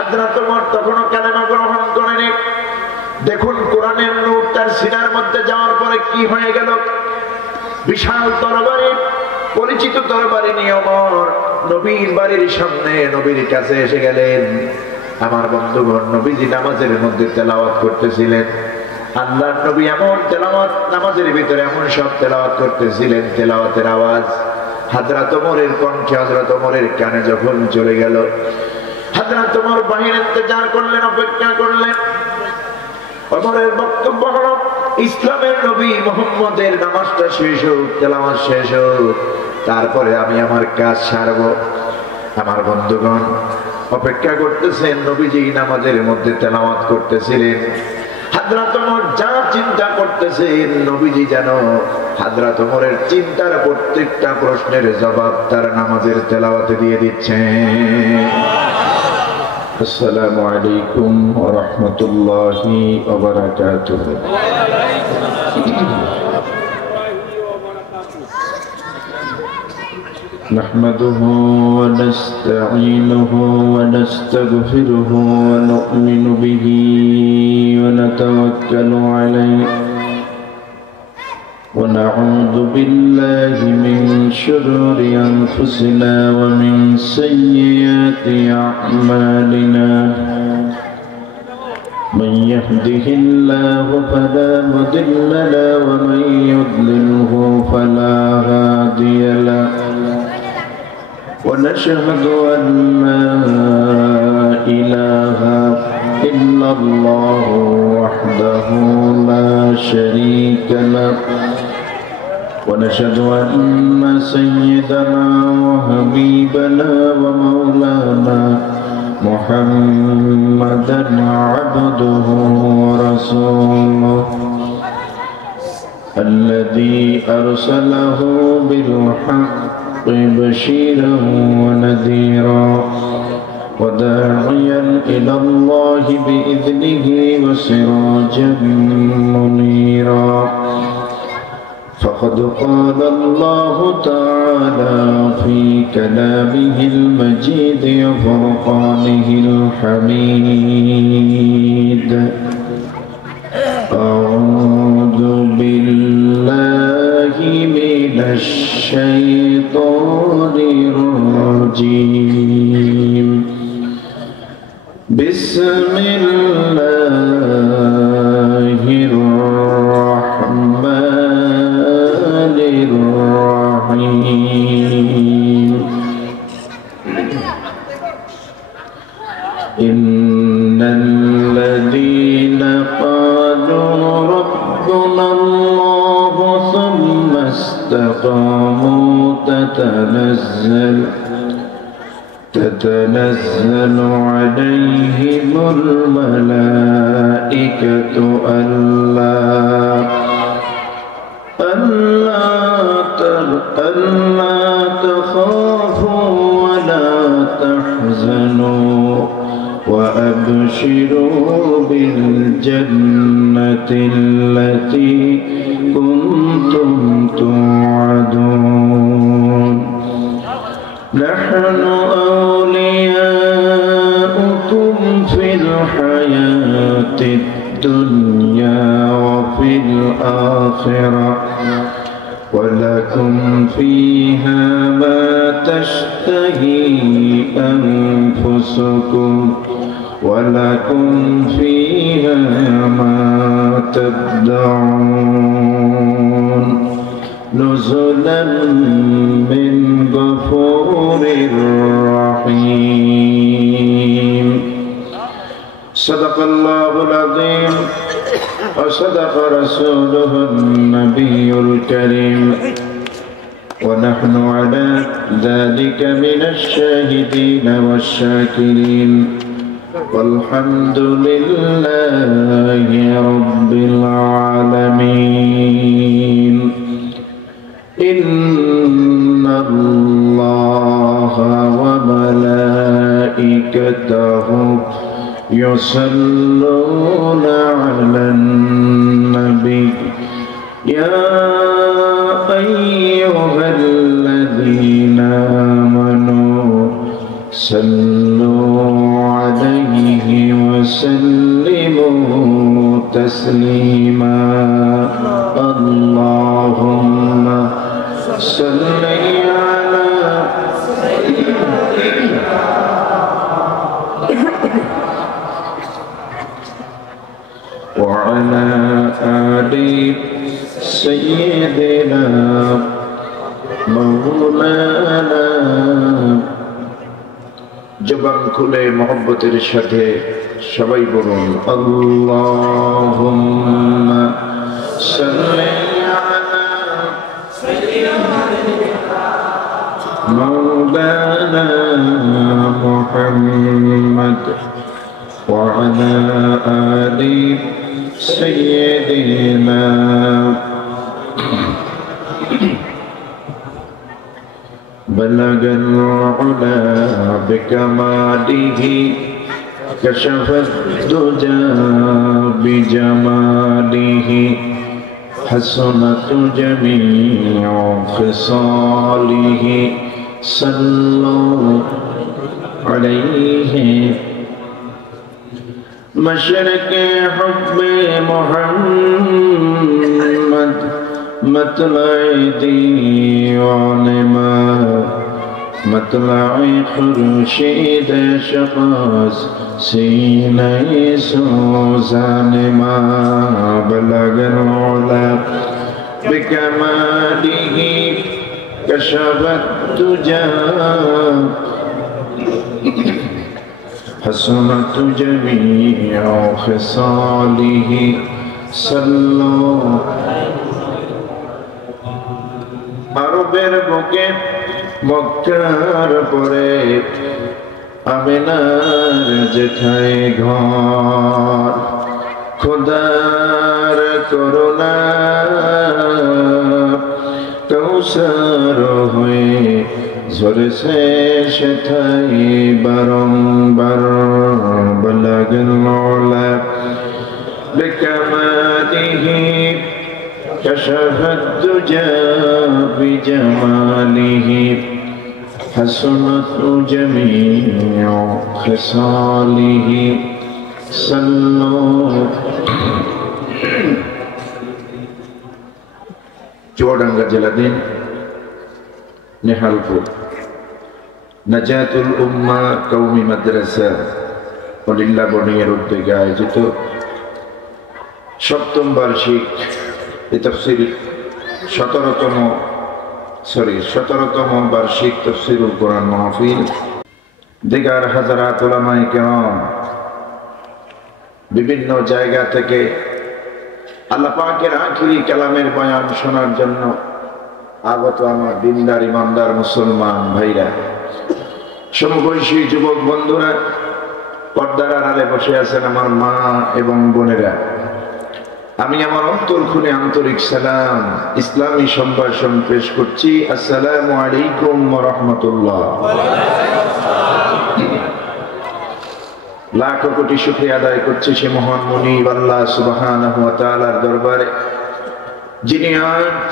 হযরত ওমর তখনও কালেমা গ্রহণ করেনি। দেখুন কোরআনের নূর তার সিনার মধ্যে যাওয়ার পরে কি হয়ে গেল। বিশাল তরবারি, পরিচিত তরবারি নিয়ে ওমর নবীর বাড়ির সামনে নবীর কাছে এসে গেলেন। আমার বন্ধুগণ, নবীজি নামাজের মধ্যে তেলাওয়াত করতেছিলেন। আল্লাহর নবী এমন তেলাওয়াত, নামাজের ভিতরে এমন সব তেলাওয়াত করতেছিলেন, তেলাওয়াতের আওয়াজ হযরত ওমরের কণ্ঠে, হযরত ওমরের কানে যখন চলে গেল, হযরত ওমর বাহিরে ইন্তজার করলেন, অপেক্ষা করলেন। ওমরের বক্তব্য হলো ইসলামের নবী মুহাম্মদের নামাজটা শেষ হোক, তেলাওয়াত শেষ হোক, তারপরে আমি আমার কাজ সারব। আমার বন্ধুগণ অপেক্ষা করতেছেন, নবীজি নামাজের মধ্যে তেলাওয়াত করতেছিলেন। হযরত ওমর যা চিন্তা করতেছেন, নবীজি যেন হযরত ওমরের চিন্তার প্রত্যেকটা প্রশ্নের জবাব তার নামাজের তেলাওয়াতে দিয়ে দিচ্ছেন। আসসালামু আলাইকুম ওয়া রাহমাতুল্লাহি ওয়া বারাকাতুহু। نحمده ونستعينه ونستغفره ونؤمن به ونتوكل عليه ونعوذ بالله من شرور أنفسنا ومن سيئات أعمالنا من يهده الله فلا مضل له ومن يضلله فلا هادي له ونشهد أن لا إله إلا الله وحده لا شريك له ونشهد أن سيدنا وحبيبنا ومولانا محمدا عبده ورسوله الذي أرسله بالحق بشيرا ونذيرا وداعيا إلى الله بإذنه وسراجا منيرا فقد قال الله تعالى في كلامه المجيد وفرقانه الحميد أعوذ بالله من الشيطان الرجيم بسم الله الرحمن الرحيم إن الذين قالوا ربنا الله ثم استقاموا تتنزل عليهم الملائكة ألا تخافوا ولا تحزنوا وأبشروا بالجنة التي كنتم توعدون نحن أولياؤكم في الحياة الدنيا وفي الآخرة ولكم فيها ما تشتهي أنفسكم ولكم فيها ما تدعون نزلا من غفور رحيم صدق الله العظيم وصدق رسوله النبي الكريم ونحن على ذلك من الشاهدين والشاكرين والحمد لله رب العالمين إن الله وملائكته يصلون على النبي يا أيها الذين آمنوا صلوا عليه وسلموا تسليما اللهم صل على وعلى آل سيدنا مولانا জবান খুলে মহব্বতের সাথে সবাই বলুন আল্লাহুম্মা সাল্লি আলা مولانا محمد وعلى آل سيدنا بلغ العلا بكماله كشف الدجى بجماله حسنت جميع خصاله صلوا عليه مشرق حب محمد مطلع ديوان ما مطلع خورشید شخص سینه سوزان ما بلغ العلا بكماله كشف الدجى حسنت جميع خصاله صلوا আরবের বুকে মক্কার পরে আমিনার যেথায় ঘর খোদার করুণা কৌসর হয়ে ঝরেছে সেথায় বারংবার বলগল মওলা বিকামালিহি كشف الدجى بجماله حسنت جميع خصاله صلوا চুয়াডাঙ্গা জেলাধীন নেহালপুর নাজাতুল উম্মাহ কওমি মাদ্রাসা ফলিল্লাহ বনিয়ের উদ্যোগে আয়োজিত সপ্তম বার্ষিক তাফসীর 17তম বার্ষিক তাফসীরুল কোরআন মাহফিল দিগার হাজারাত উলামায়ে কেরাম বিভিন্ন জায়গা থেকে আল্লাহ পাকের আখিরি কালামের বয়ান শোনার জন্য আগত আমার দিনদার ইমানদার মুসলমান ভাইরা, সমবয়সী যুবক বন্ধুরা, পর্দার আড়ালে বসে আছেন আমার মা এবং বোনেরা, আমি আমার অন্তর খুলে আন্তরিক সালাম ইসলামী সম্ভাষণ পেশ করছি। আসসালামু আলাইকুম ওয়া রাহমাতুল্লাহ। লাখ কোটি শুকরিয়া আদায় করছি সে মহান মুনিব আল্লাহ সুবহানাহু ওয়া তাআলার দরবারে, যিনি আজ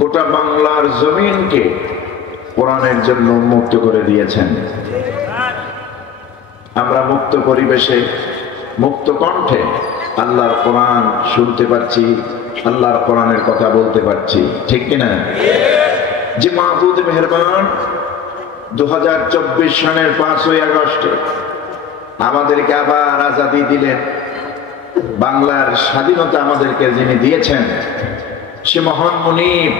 গোটা বাংলার জমিনকে কোরআনের জন্য উন্মুক্ত করে দিয়েছেন। আমরা মুক্ত পরিবেশে মুক্ত কণ্ঠে আল্লাহর কোরআন শুনতে পাচ্ছি, আল্লাহর কোরআনের কথা বলতে পারছি, ঠিক কিনা? যে মাহবুব মেহেরবান 2024 সনের 5ই আগস্টে আমাদেরকে আবার আজাদি দিলেন, বাংলার স্বাধীনতা আমাদেরকে যিনি দিয়েছেন, সে মহান মুনিব,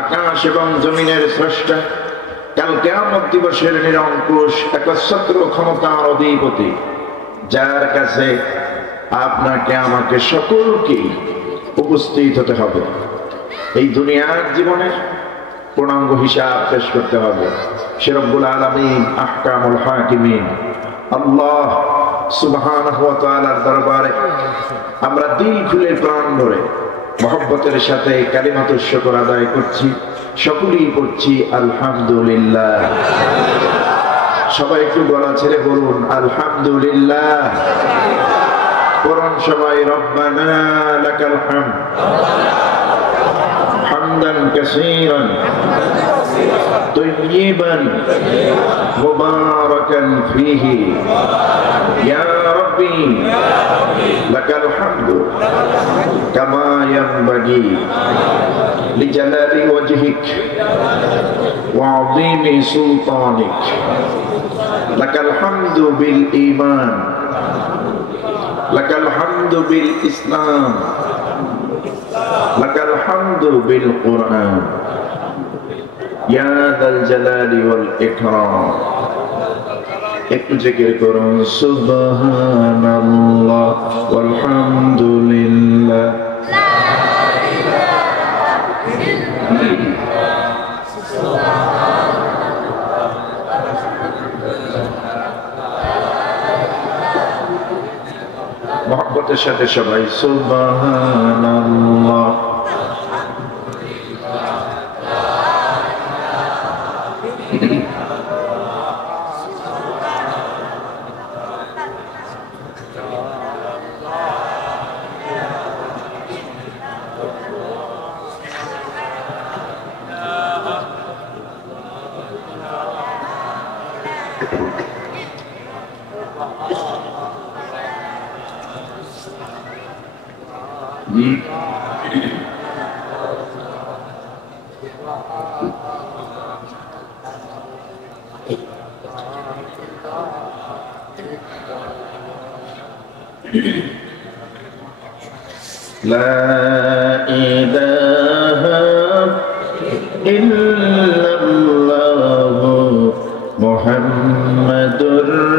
আকাশ এবং জমিনের স্রষ্টা, কাল কিয়ামত দিবসের নিরঙ্কুশ একচ্ছত্র ক্ষমতার অধিপতি, যার কাছে আপনাকে আমাকে সকলকে উপস্থিত হতে হবে। এই দুনিয়ার জীবনের পূর্ণাঙ্গ হিসাব পেশ করতে হবে। সে রব্বুল আলামিন, আহকামুল হাকিমিন আল্লাহ সুবহানাহু ওয়া তাআলার দরবারে আমরা দিল খুলে প্রাণ ভরে মহব্বতের সাথে কালিমাতুশ শুকর আদায় করছি, সকলেই পড়ছি আলহামদুলিল্লাহ। সবাই একটু গলা ছেড়ে বলুন আলহামদুলিল্লাহ। কোরআন সবাই রব্বানা লাকাল হামদ হামদান কাসীরান তাইয়িবান মুবারাকান ফীহি ইয়া রাব্ব ربي لك الحمد كما ينبغي لجلال وجهك وعظيم سلطانك لك الحمد بالإيمان لك الحمد بالإسلام لك الحمد بالقرآن يا ذا الجلال والإكرام একটু জিকির করুন সুবহানাল্লাহ ওয়ালহামদুলিল্লাহ মহব্বতের সাথে সবাই সুবহানাল্লাহ لا إله إلا الله محمد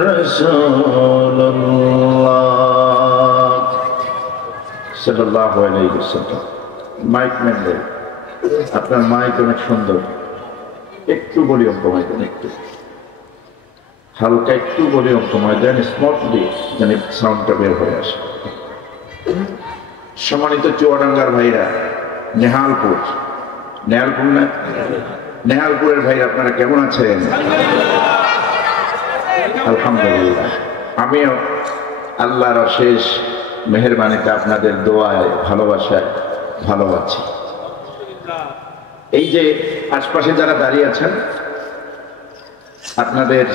رسول الله صلى الله عليه وسلم মাইক ম্যান দেন আপনার মাইক অনেক সুন্দর একটু ভলিউম কমাই দেন একটু হালকা একটু ভলিউম কমাই দেন স্মুথলি যেন সাউন্ডটা বের হয়ে আসে সম্মানিত চুয়াডাঙ্গার ভাইরা নেহালপুর না নেহালপুরের ভাইরা আপনারা কেমন আছেন আলহামদুলিল্লাহ আমিও আল্লাহর অশেষ মেহেরবানিতে আপনাদের দোয়ায় ভালোবাসায় ভালো আছি এই যে আশপাশে যারা দাঁড়িয়ে আছেন আপনাদের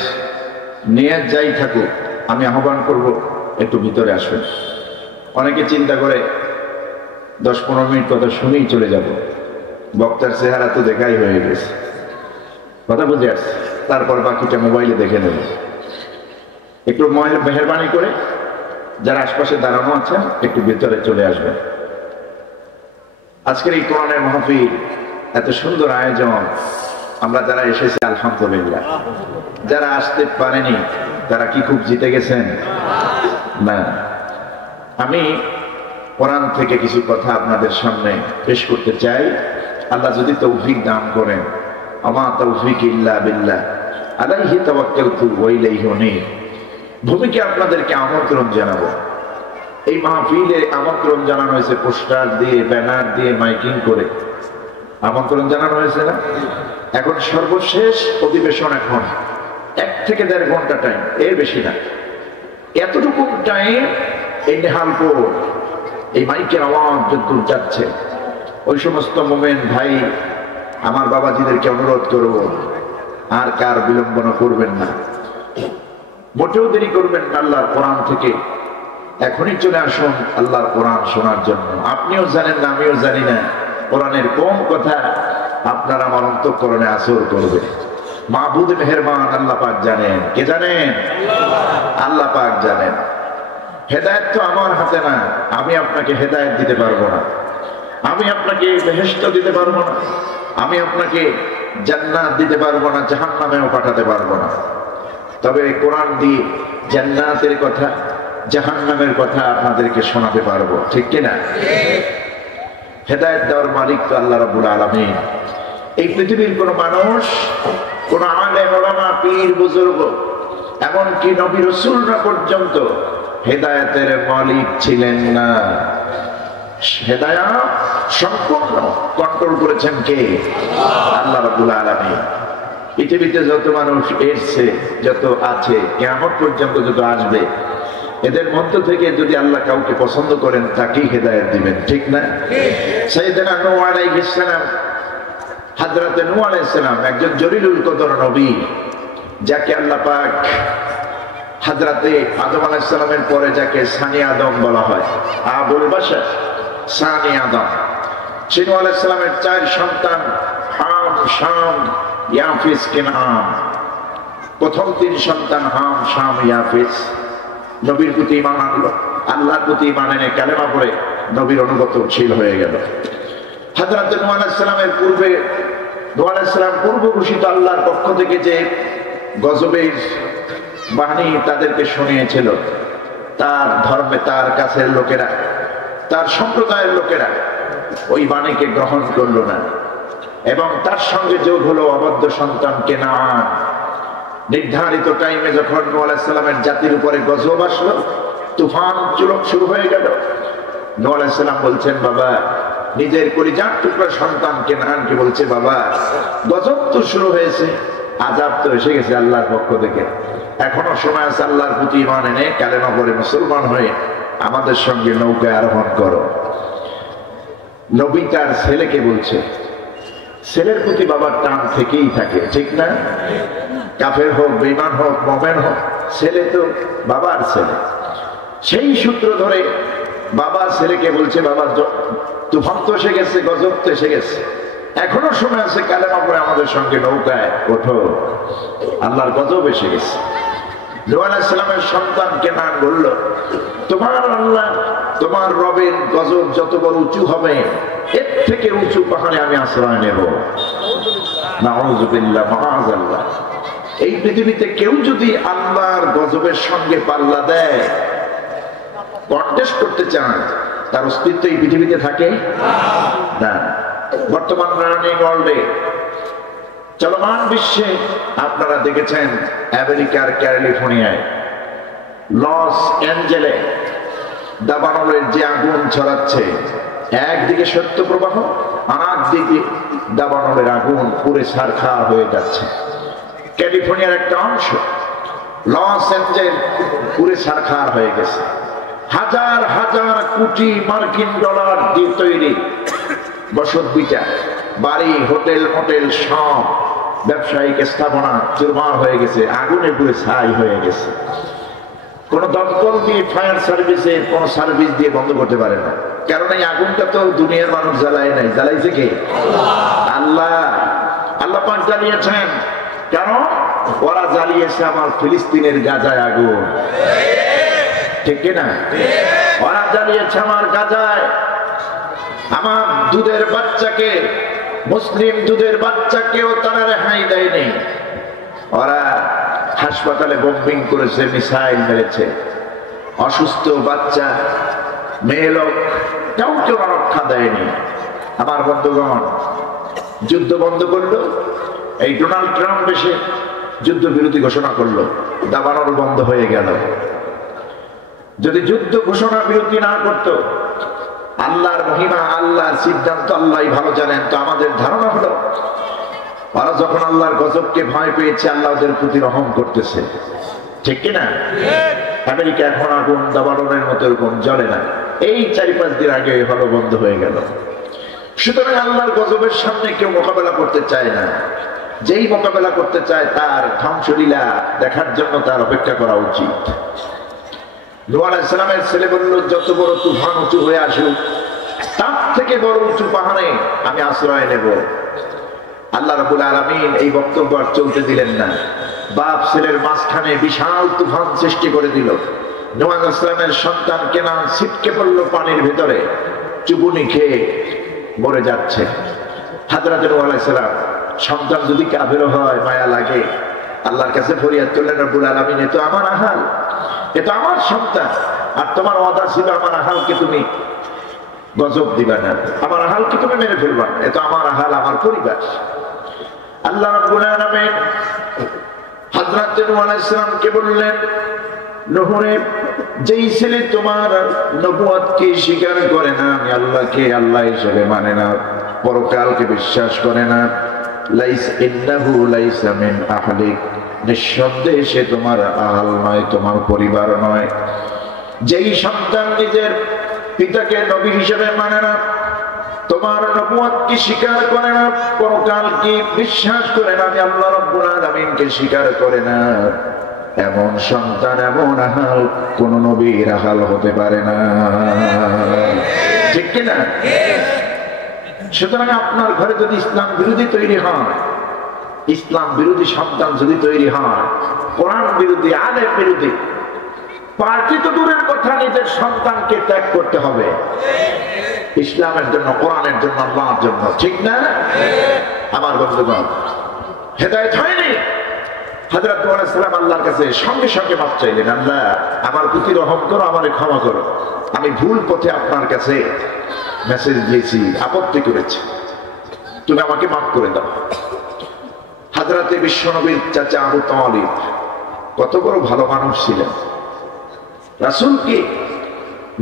নিয়ত যাই থাকুক আমি আহ্বান করব একটু ভিতরে আসবেন অনেকে চিন্তা করে 10-15 মিনিট কথা শুনেই চলে যাব বক্তার চেহারা তো দেখাই হয়ে গেছে কথা বুঝে আসছে তারপর বাকিটা মোবাইলে দেখে নেব একটু মেহেরবানি করে যারা আশপাশে দাঁড়ানো আছেন একটু ভিতরে চলে আসবেন আজকের এই কোরআনের মাহফিল এত সুন্দর আয়োজন আমরা যারা এসেছি আলহামদুলিল্লাহ যারা আসতে পারেনি তারা কি খুব জিতে গেছেন না আমি কোরআন থেকে কিছু কথা আপনাদের সামনে পেশ করতে চাই আল্লাহ যদি তৌফিক দান করেন আমা তৌফিক ইল্লা বিল্লাহ আলাইহি তাওয়াক্কালতু ওয়া ইলাইহি উনীব ভূমিকে আপনাদেরকে আমন্ত্রণ জানাবো এই মাহফিলে আমন্ত্রণ জানানো হয়েছে পোস্টার দিয়ে ব্যানার দিয়ে মাইকিং করে আমন্ত্রণ জানানো হয়েছে না এখন সর্বশেষ অধিবেশন এখন 1 থেকে 1.5 ঘন্টা টাইম এর বেশি না এতটুকু টাইম এই নেহালপুর এই মাইকের আওয়াজ যতদূর যাচ্ছে ওই সমস্ত মোমেন ভাই আমার বাবাজিদেরকে অনুরোধ করব আর কার বিলম্বন করবেন না মোটেও দেরি করবেন না আল্লাহর কোরআন থেকে এখনই চলে আসুন আল্লাহর কোরআন শোনার জন্য আপনিও জানেন না আমিও জানি না কোরআনের কোন কথা আপনার আমার অন্তঃকরণে আসর করবে মাহবুদ মেহেরবান আল্লাহ পাক জানেন কে জানেন আল্লাহ পাক জানেন হেদায়েত তো আমার হাতে না আমি আপনাকে হেদায়েত দিতে পারবো না আমি আপনাকে বেহেশত দিতে পারবো না আমি আপনাকে জান্নাত দিতে পারবো না জাহান্নামেও পাঠাতে পারবো না তবে কোরআন দিয়ে জান্নাতের কথা জাহান্নামের কথা আপনাদেরকে শোনাতে পারবো ঠিক কি না হেদায়েত দেওয়ার মালিক তো আল্লাহ রাব্বুল আলামিন এই পৃথিবীর কোন মানুষ কোন আলেম ওলামা পীর বুজুর্গ এমনকি নবী রাসূলরা পর্যন্ত হেদায়েতের মালিক ছিলেন না হেদায়েত সম্পূর্ণ কন্ট্রোল করেছেন কে আল্লাহ রাব্বুল আলামিন পৃথিবীতে যত মানুষ এসেছে যত আছে কিয়ামত পর্যন্ত যত আসবে এদের মধ্য থেকে যদি আল্লাহ কাউকে পছন্দ করেন তাকেই হেদায়েত দিবেন ঠিক না সাইয়েদনা নূহ আলাইহিস সালাম হযরত নূহ আলাইহিস সালাম একজন জলিলুল কদর নবী যাকে আল্লাহ পাক হযরতে আদম আলাইহিস সালামের পরে যাকে সানি আদম বলা হয়, আবুল বাশার সানি আদম, নূহ আলাইহিস সালামের 4 সন্তান হাম, শাম, ইয়াফিস, কেনান। প্রথম 3 সন্তান হাম, শাম, ইয়াফিস নবীর প্রতি ঈমান আনলো, আল্লাহর প্রতি ঈমান এনে কালেমা পড়ে নবীর অনুগতশীল হয়ে গেল। হযরতে নূহ আলাইহিস সালামের পূর্বে নূহ আলাইহিস সালাম পূর্ব ঘোষিত আল্লাহর পক্ষ থেকে যে গজবের বাণী তাদেরকে শুনিয়েছিল, তার ধর্মে তার কাছের লোকেরা, তার সম্প্রদায়ের লোকেরা ওই বাণীকে গ্রহণ করল না এবং তার সঙ্গে যোগ হলো অবাধ্য সন্তান কেনান। নির্ধারিত টাইমে যখন নূহ আলাইহিস সালামের জাতির উপরে গজব আসলো, তুফান শুরু হয়ে গেল, নূহ আলাইহিস সালাম বলছেন, বাবা, নিজের কলিজার টুকরা সন্তান কেনানকে বলছে, বাবা, গজব তো শুরু হয়েছে, আযাব তো এসে গেছে আল্লাহর পক্ষ থেকে, এখনো সময় আছে আল্লাহর প্রতি ঈমান এনে কালেমা পড়ে মুসলমান হয়ে আমাদের সঙ্গে নৌকায় আরোহণ করো। নবী তার ছেলেকে বলছে, ছেলের প্রতি বাবার টান থেকেই থাকে, ঠিক না? কাফের হোক, বেঈমান হোক, মুমিন হোক, ছেলে তো বাবার ছেলে। সেই সূত্র ধরে বাবা ছেলেকে বলছে, বাবা, তুফান তো এসে গেছে, গজব তো এসে গেছে, এখনো সময় আছে, কালেমা পড়ে আমাদের সঙ্গে নৌকায় ওঠো, আল্লাহর গজব এসে গেছে। নূহ আলাইহিস সালামের সন্তান কেনান বলল, তোমার আল্লাহ, তোমার রবের গজব যত বড় উঁচু হবে, এর থেকে উঁচু পাহাড়ে আমি আশ্রয় নেব। নাউযুবিল্লাহ, মাআযাল্লাহ। এই পৃথিবীতে কেউ যদি আল্লাহর গজবের সঙ্গে পাল্লা দেয়, কন্টেস্ট করতে চান, তার অস্তিত্ব এই পৃথিবীতে থাকে না। বর্তমান রানিং ওয়ার্ল্ডে, চলমান বিশ্বে আপনারা দেখেছেন আমেরিকার ক্যালিফোর্নিয়ায়, লস অ্যাঞ্জেলে দাবানলের যে আগুন ছড়াচ্ছে, একদিকে সত্য প্রবাহ, আর দিকে দাবানলের আগুন পুরে ছারখার হয়ে যাচ্ছে। ক্যালিফোর্নিয়ার একটা অংশ লস অ্যাঞ্জেল পুরে ছারখার হয়ে গেছে। হাজার হাজার কোটি মার্কিন ডলার দিয়ে তৈরি বসত ভিটা, বাড়ি, হোটেল মোটেল সব ব্যবসায়িক স্থাপনা চুরমার হয়ে গেছে, আগুনে পুড়ে ছাই হয়ে গেছে। কোন দমকল দিয়ে, ফায়ার সার্ভিসে কোন সার্ভিস দিয়ে বন্ধ করতে পারে না, কারণ এই আগুনটা তো দুনিয়ার মানুষ জ্বালায় নাই, জ্বালাইছে কে? আল্লাহ। আল্লাহ পাক জ্বালিয়েছেন, কারণ ওরা জ্বালিয়েছে আমার ফিলিস্তিনের গাজায় আগুন, ঠিক না? ওরা জ্বালিয়েছে আমার গাজায়, আমার দুধের বাচ্চাকে, মুসলিম দুধের বাচ্চাকেও তারা রেহাই দেয়নি। ওরা হাসপাতালে বোম্বিং করেছে, মিসাইল মেরেছে, অসুস্থ বাচ্চা, মেয়ে লোক, কাউকে ওরা রক্ষা দেয়নি। আমার বন্ধুগণ, যুদ্ধ বন্ধ করলো, এই ডোনাল্ড ট্রাম্প এসে যুদ্ধ বিরতি ঘোষণা করলো, দাবানল বন্ধ হয়ে গেল। যদি যুদ্ধ ঘোষণা বিরতি না করত, আল্লাহর মহিমা, আল্লাহর সিদ্ধান্ত আল্লাহই ভালো জানেন, তো আমাদের ধারণা হলো ওরা যখন আল্লাহর গজবকে ভয় পেয়েছে, আল্লাহ ওদের প্রতি রহম করতেছে, ঠিক কিনা? আমেরিকা এখন আগুন দাবানলের মতো এরকম জ্বলে না, এই 4-5 দিন আগে হলো বন্ধ হয়ে গেল। সুতরাং আল্লাহর গজবের সামনে কেউ মোকাবেলা করতে চায় না, যেই মোকাবেলা করতে চায় তার ধ্বংসলীলা দেখার জন্য তার অপেক্ষা করা উচিত। নূহ আলাইহিস সালামের ছেলে বলল, যত বড় তুফান উঁচু হয়ে আসুক, তার থেকে বড় উঁচু পাহাড়ে আমি আশ্রয় নেব। আল্লাহ রাব্বুল আলামিন এই বক্তব্য আর চলতে দিলেন না, বাপ ছেলের মাঝখানে বিশাল তুফান সৃষ্টি করে দিল। নূহ আলাইহিস সালামের সন্তান কেনান ছিটকে পড়ল পানির ভিতরে, চুবুনি খেয়ে মরে যাচ্ছে। হযরত নূহ আলাইহিস সালাম, সন্তান যদি কাফের হয় মায়া লাগে, আল্লাহর কাছে ফরিয়াদ করলেন, রব্বুল আলামিন, এ তো আমার আহাল, এ তো আমার সন্তান, আর তোমার ওয়াদা ছিল আমার আহালকে তুমি গজব দিবা না, আমার আহালকে তুমি মেরে ফেলবা না, এ তো আমার আহাল, আমার পরিবার। আল্লাহ রাব্বুল আলামিন হযরত নূহ আলাইহিস সালামকে বললেন, নূহ রে, যেই ছেলে তোমার নবুয়তকে স্বীকার করে না, আমি আল্লাহকে আল্লাহ হিসেবে মানে না, পরকালকে বিশ্বাস করে না, লাইস ইন্নাহু লাইসা মিন আহলিক, নিঃসন্দেহে সে তোমার আহাল নয়, তোমার পরিবার নয়। যেই সন্তান নিজের পিতাকে নবী হিসেবে মানে না, তোমার নবুয়তকে স্বীকার করে না, পরকালকে বিশ্বাস করে না, আমি আল্লাহ রাব্বুল আলামিনকে স্বীকার করে না, এমন সন্তান এমন হাল কোন নবীর হাল হতে পারে না, ঠিক কিনা? সুতরাং আপনার ঘরে যদি ইসলাম বিরোধী তৈরি হয়, ইসলাম বিরোধী সন্তান যদি তৈরি হয়, কোরআন বিরোধী, আলেম বিরোধী, পার্টি তো দূরের কথা, নিজের সন্তানকে ত্যাগ করতে হবে ইসলামের জন্য, কোরআনের জন্য, আল্লাহর জন্য, ঠিক না? আমার বন্ধুগণ, হেদায়েত হয়নি। হযরত নূহ আলাইহিস সালাম আল্লাহর কাছে সঙ্গে সঙ্গে মাফ চাইলেন, আল্লাহ আমার প্রতি রহম করো, আমারে ক্ষমা করো, আমি ভুল পথে আপনার কাছে মেসেজ দিয়েছি, আপত্তি করেছি, তুমি আমাকে মাফ করে দাও। হযরতে বিশ্বনবীর চাচা আবু তালিব কত বড় ভালো মানুষ ছিলেন, রাসূলকে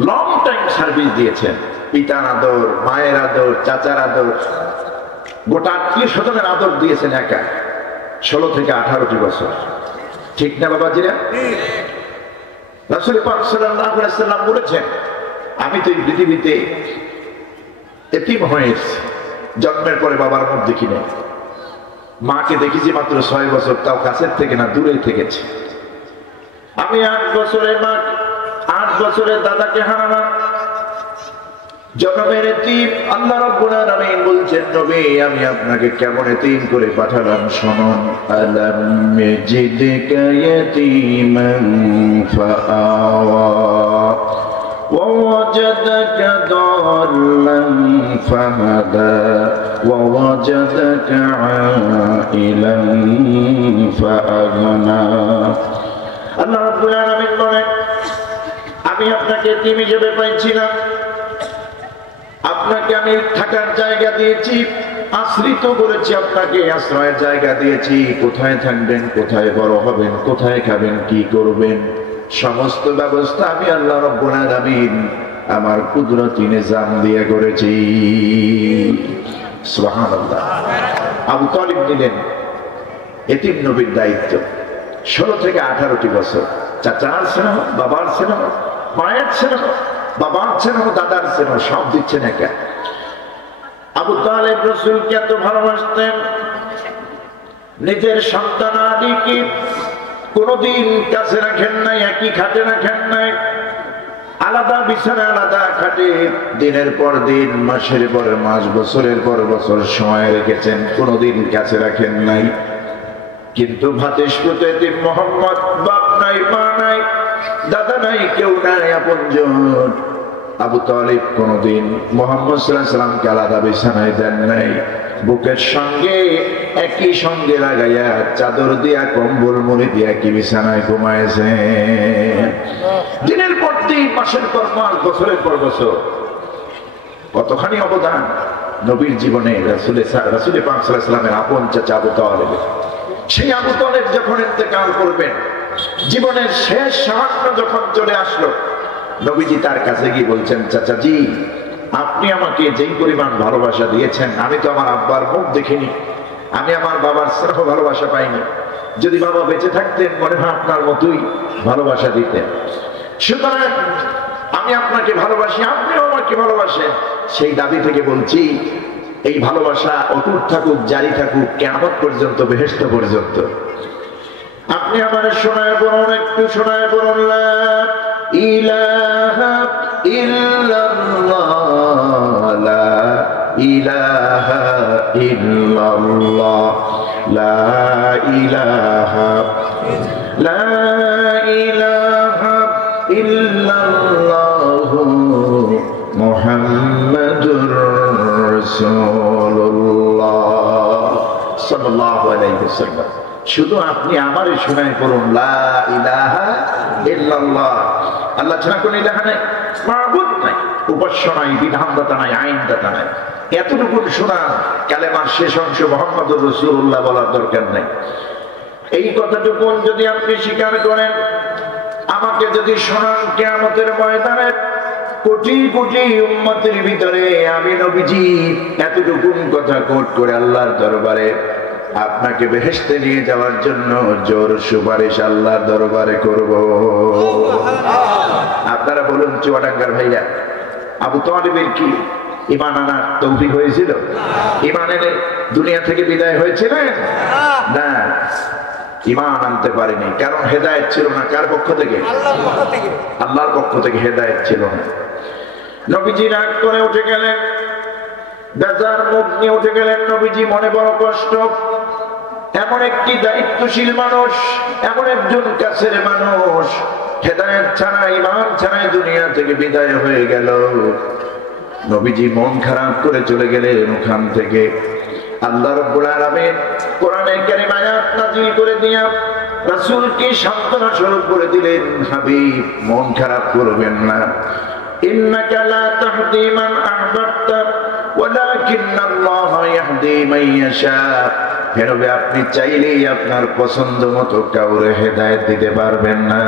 লং টাইম সার্ভিস দিয়েছেন, পিতার আদর, মায়ের আদর, চাচার আদর, গোটা আত্মীয় স্বজনের আদর দিয়েছেন একা 16 থেকে 18টি বছর, ঠিক না বাবাজিরা? রাসূল পাক সাল্লাল্লাহু আলাইহি ওয়াসাল্লাম বলেছেন, আমি তো এই পৃথিবীতে এতিম হয়েছি, জন্মের পরে বাবার মুখ দেখি নাই, মাকে দেখেছি মাত্র 6 বছর, তাও কাছের থেকে না, দূরেই থেকেছি। আমি 8 বছরের মা, 8 বছরের দাদাকে হারালাম, জন্মের এতিম। আল্লাহ রাব্বুল আলামিন বলছেন, নবী আমি আপনাকে কেমন এতিম করে পাঠালাম শুনুন। আলাম ইয়াজিদকা ইয়াতীমান ফাআওয়া ووجدك ضالا فهدى ووجدك عائلا فأغنى। আল্লাহ রাব্বুল আলামিন বলেন, আমি আপনাকে এতিম হিসেবে পাইছিলাম, আপনাকে আমি থাকার জায়গা দিয়েছি, আশ্রিত করেছি, আপনাকে আশ্রয়ের জায়গা দিয়েছি, কোথায় থাকবেন, কোথায় বড় হবেন, কোথায় খাবেন, কি করবেন, সমস্ত ব্যবস্থা আমি আল্লাহ রাব্বুল আলামিন আমার কুদরতি নিজাম দিয়ে করেছি। সুবহানাল্লাহ। আবু তালিব নিলেন এতিম নবীর দায়িত্ব 16 থেকে 18টি বছর। চাচার স্নেহ, বাবার স্নেহ, মায়ের স্নেহ, বাবার স্নেহ, দাদার স্নেহ সব দিচ্ছেন একা। আবু তালিব রাসূলকে এত ভালোবাসতেন, নিজের সন্তান আলীকে কোনদিন কাছে রাখেন নাই, একই খাটে রাখেন নাই, আলাদা বিছানা, আলাদা খাটে দিনের পর দিন, মাসের পর মাস, বছরের পর বছর সময় রেখেছেন, কোনদিন কাছে রাখেন নাই। কিন্তু ভাতিস্পুত এতিম মুহাম্মদ, বাপ নাই, মা নাই, দাদা নাই, কেউ নাই আপনজন। আবু তালিব কোনদিন মুহাম্মদ সাল্লাল্লাহু আলাইহি সাল্লামকে আলাদা বিছানায় দেন নাই, বুকের সঙ্গে একই সঙ্গে লাগাইয়া চাদর দিয়া, কম্বল মুড়ি দিয়া কি বিছানায় ঘুমাইছে। দিনের পর দিন, মাসের পর মাস, বছরের পর বছর, কতখানি অবদান নবীর জীবনে। রাসূল পাক সাল্লাল্লাহু আলাইহি সাল্লামের আপন চাচা আবু তালিব, সেই আবু তালিব যখন ইন্তেকাল করবেন, জীবনের শেষ সামান্য যখন চলে আসলো, নবীজি তার কাছে গিয়ে বলছেন, চাচাজি আপনি আমাকে যেই পরিমাণ ভালোবাসা দিয়েছেন, আমি তো আমার আব্বার মুখ দেখিনি, আমি আমার বাবার স্নেহ ভালোবাসা পাইনি, যদি বাবা বেঁচে থাকতেন মনে হয় আপনার মতোই ভালোবাসা দিতেন, সুতরাং আমি আপনাকে ভালোবাসি, আপনিও আমাকে ভালোবাসেন। সেই দাবি থেকে বলছি, এই ভালোবাসা অটুট থাকুক, জারি থাকুক কিয়ামত পর্যন্ত, বেহেশত পর্যন্ত। আপনি আমার শোনায় বলুন, একটু শোনায় বলুন, লা ইলাহা ইল্লাল্লাহ, লা ইলাহা ইল্লাল্লাহ, লা ইলাহা ইল্লাল্লাহ মুহাম্মাদুর রাসূলুল্লাহ সাল্লাল্লাহু আলাইহি ওয়াসাল্লাম। শুধু আপনি আমারে শোনায় করুন, লা ইলাহা ইল্লাল্লাহ, আল্লাহ ছাড়া কোনো ইলাহা নাই, মাবুদ নাই, উপাস্য নাই, বিধানদাতা নাই, আইনদাতা নাই। এতটুকু শোনা, কালেমার শেষ অংশ মুহাম্মাদুর রাসূলুল্লাহ বলার দরকার নাই। এই কথাটুকু যদি আপনি স্বীকার করেন, আমাকে যদি শোনান, কিয়ামতের ময়দানে কোটি কোটি উম্মতের ভিতরে আমি নবীজি এতটুকু কথা কোট করে আল্লাহর দরবারে আপনাকে বেহেশতে নিয়ে যাওয়ার জন্য জোর সুপারিশ আল্লাহর দরবারে করব। আপনারা বলুন, চুয়াডাঙ্গার ভাইরা, আবু তালিবের কি ঈমান আনার তৌফিক হয়েছিল? ঈমান এনে দুনিয়া থেকে বিদায় হয়েছিলেন না। ঈমান আনতে পারেনি, কারণ হেদায়েত ছিল না। কার পক্ষ থেকে? আল্লাহর পক্ষ থেকে হেদায়েত ছিল না। নবীজি রাগ করে উঠে গেলেন, বেজার মুখ নিয়ে উঠে গেলেন। নবীজি মনে বড় কষ্ট, এমন একটি দায়িত্বশীল মানুষ, এমন একজন কাছের মানুষ হেদায়েত ছাড়া ঈমান ছাড়া দুনিয়া থেকে বিদায় হয়ে গেল। নবীজি মন খারাপ করে চলে গেলেন ওখান থেকে। আল্লাহ রাব্বুল আলামিন কোরআনে কারীম আয়াত নাযিল করে দিয়া রাসূলকে সান্ত্বনা স্বরূপ করে দিলেন, হাবিব মন খারাপ করবেন না। ইন্নাকা লা তাহদি মান আহবাবতা ওয়ালাকিন্নাল্লাহা ইয়াহদি মান ইয়াশা। হে নবী, আপনি চাইলেই আপনার পছন্দ মতো কাউরে হেদায়েত দিতে পারবেন না।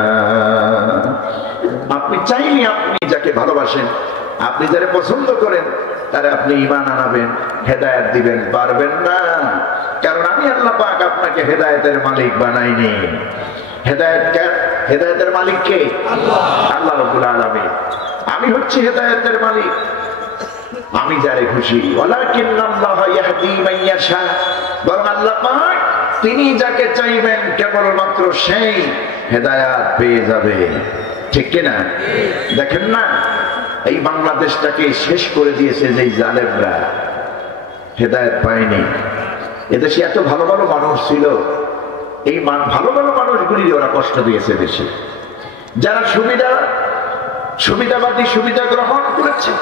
আপনি চাইলে আপনি যাকে ভালোবাসেন, আপনি যারা পছন্দ করেন, তারা আপনি ঈমান আনাবেন, হেদায়েত দিবেন, পারবেন না। কারণ আমি আল্লাহ পাক আপনাকে হেদায়েতের মালিক বানাইনি। হেদায়েতের মালিক কে? আল্লাহ রাব্বুল আলামিন। আমি হচ্ছি হেদায়েতের মালিক, আমি যারে খুশি। ওয়ালাকিন্নাল্লাহা ইয়াহদি মান ইয়াশা। বরং আল্লাহ পাক তিনি যাকে চাইবেন কেবলমাত্র সেই হেদায়েত পেয়ে যাবে। ঠিক কিনা? দেখেন না, এই বাংলাদেশটাকে শেষ করে দিয়েছে যে জালেমরা, হেদায়েত পায়নি। এদেশে এত ভালো ভালো মানুষ ছিল, এই ভালো ভালো মানুষগুলি ওরা কষ্ট দিয়েছে দেশে। যারা সুবিধাবাদী সুবিধা গ্রহণ করেছে,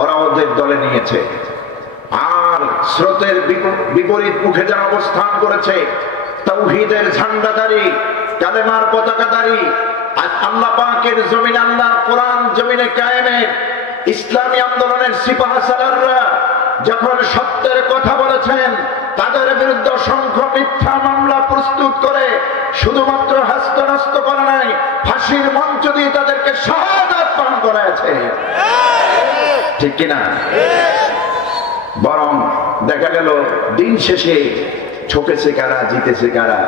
ওরা ওদের দলে নিয়েছে। আর স্রোতের বিপরীত মুখে যারা অবস্থান করেছে, তাওহীদের ঝান্ডাধারী, কালেমার পতাকাধারী, আল্লাহ পাকের জমিন, আল্লাহর কোরআন জমিনে কায়েমের ইসলামী আন্দোলনের সিপাহসালাররা যখন সত্যের কথা বলেছেন, তাদের বিরুদ্ধে অসংখ্য মিথ্যা মামলা প্রস্তুত করে শুধুমাত্র হস্তনস্ত করে নাই, ফাঁসির মঞ্চ দিয়ে তাদেরকে শাহাদাত পান করাইছে। ঠিক কিনা? বরং দেখা গেল দিন শেষে ঠকেছে কারা, জিতেছে কারা?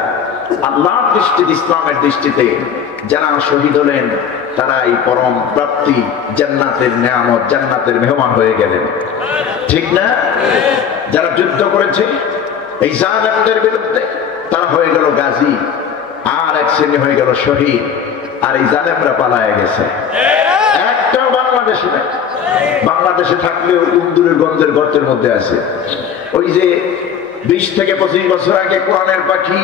আল্লাহর দৃষ্টিতে, ইসলামের দৃষ্টিতে যারা শহীদ হলেন তারা এই পরম প্রাপ্তি জান্নাতের নেয়ামত, জান্নাতের মেহমান হয়ে গেলেন। ঠিক না? যারা যুদ্ধ করেছে এই জালেমদের বিরুদ্ধে, তারা হয়ে গেল গাজী, আর এক শ্রেণী হয়ে গেল শহীদ। আর এই জালেমরা পালায় গেছে। একটাও বাংলাদেশে নাই। বাংলাদেশে থাকলেও ইন্দুরের গন্ধের গর্তের মধ্যে আছে। ওই যে 20 থেকে 25 বছর আগে কোরআনের পাখি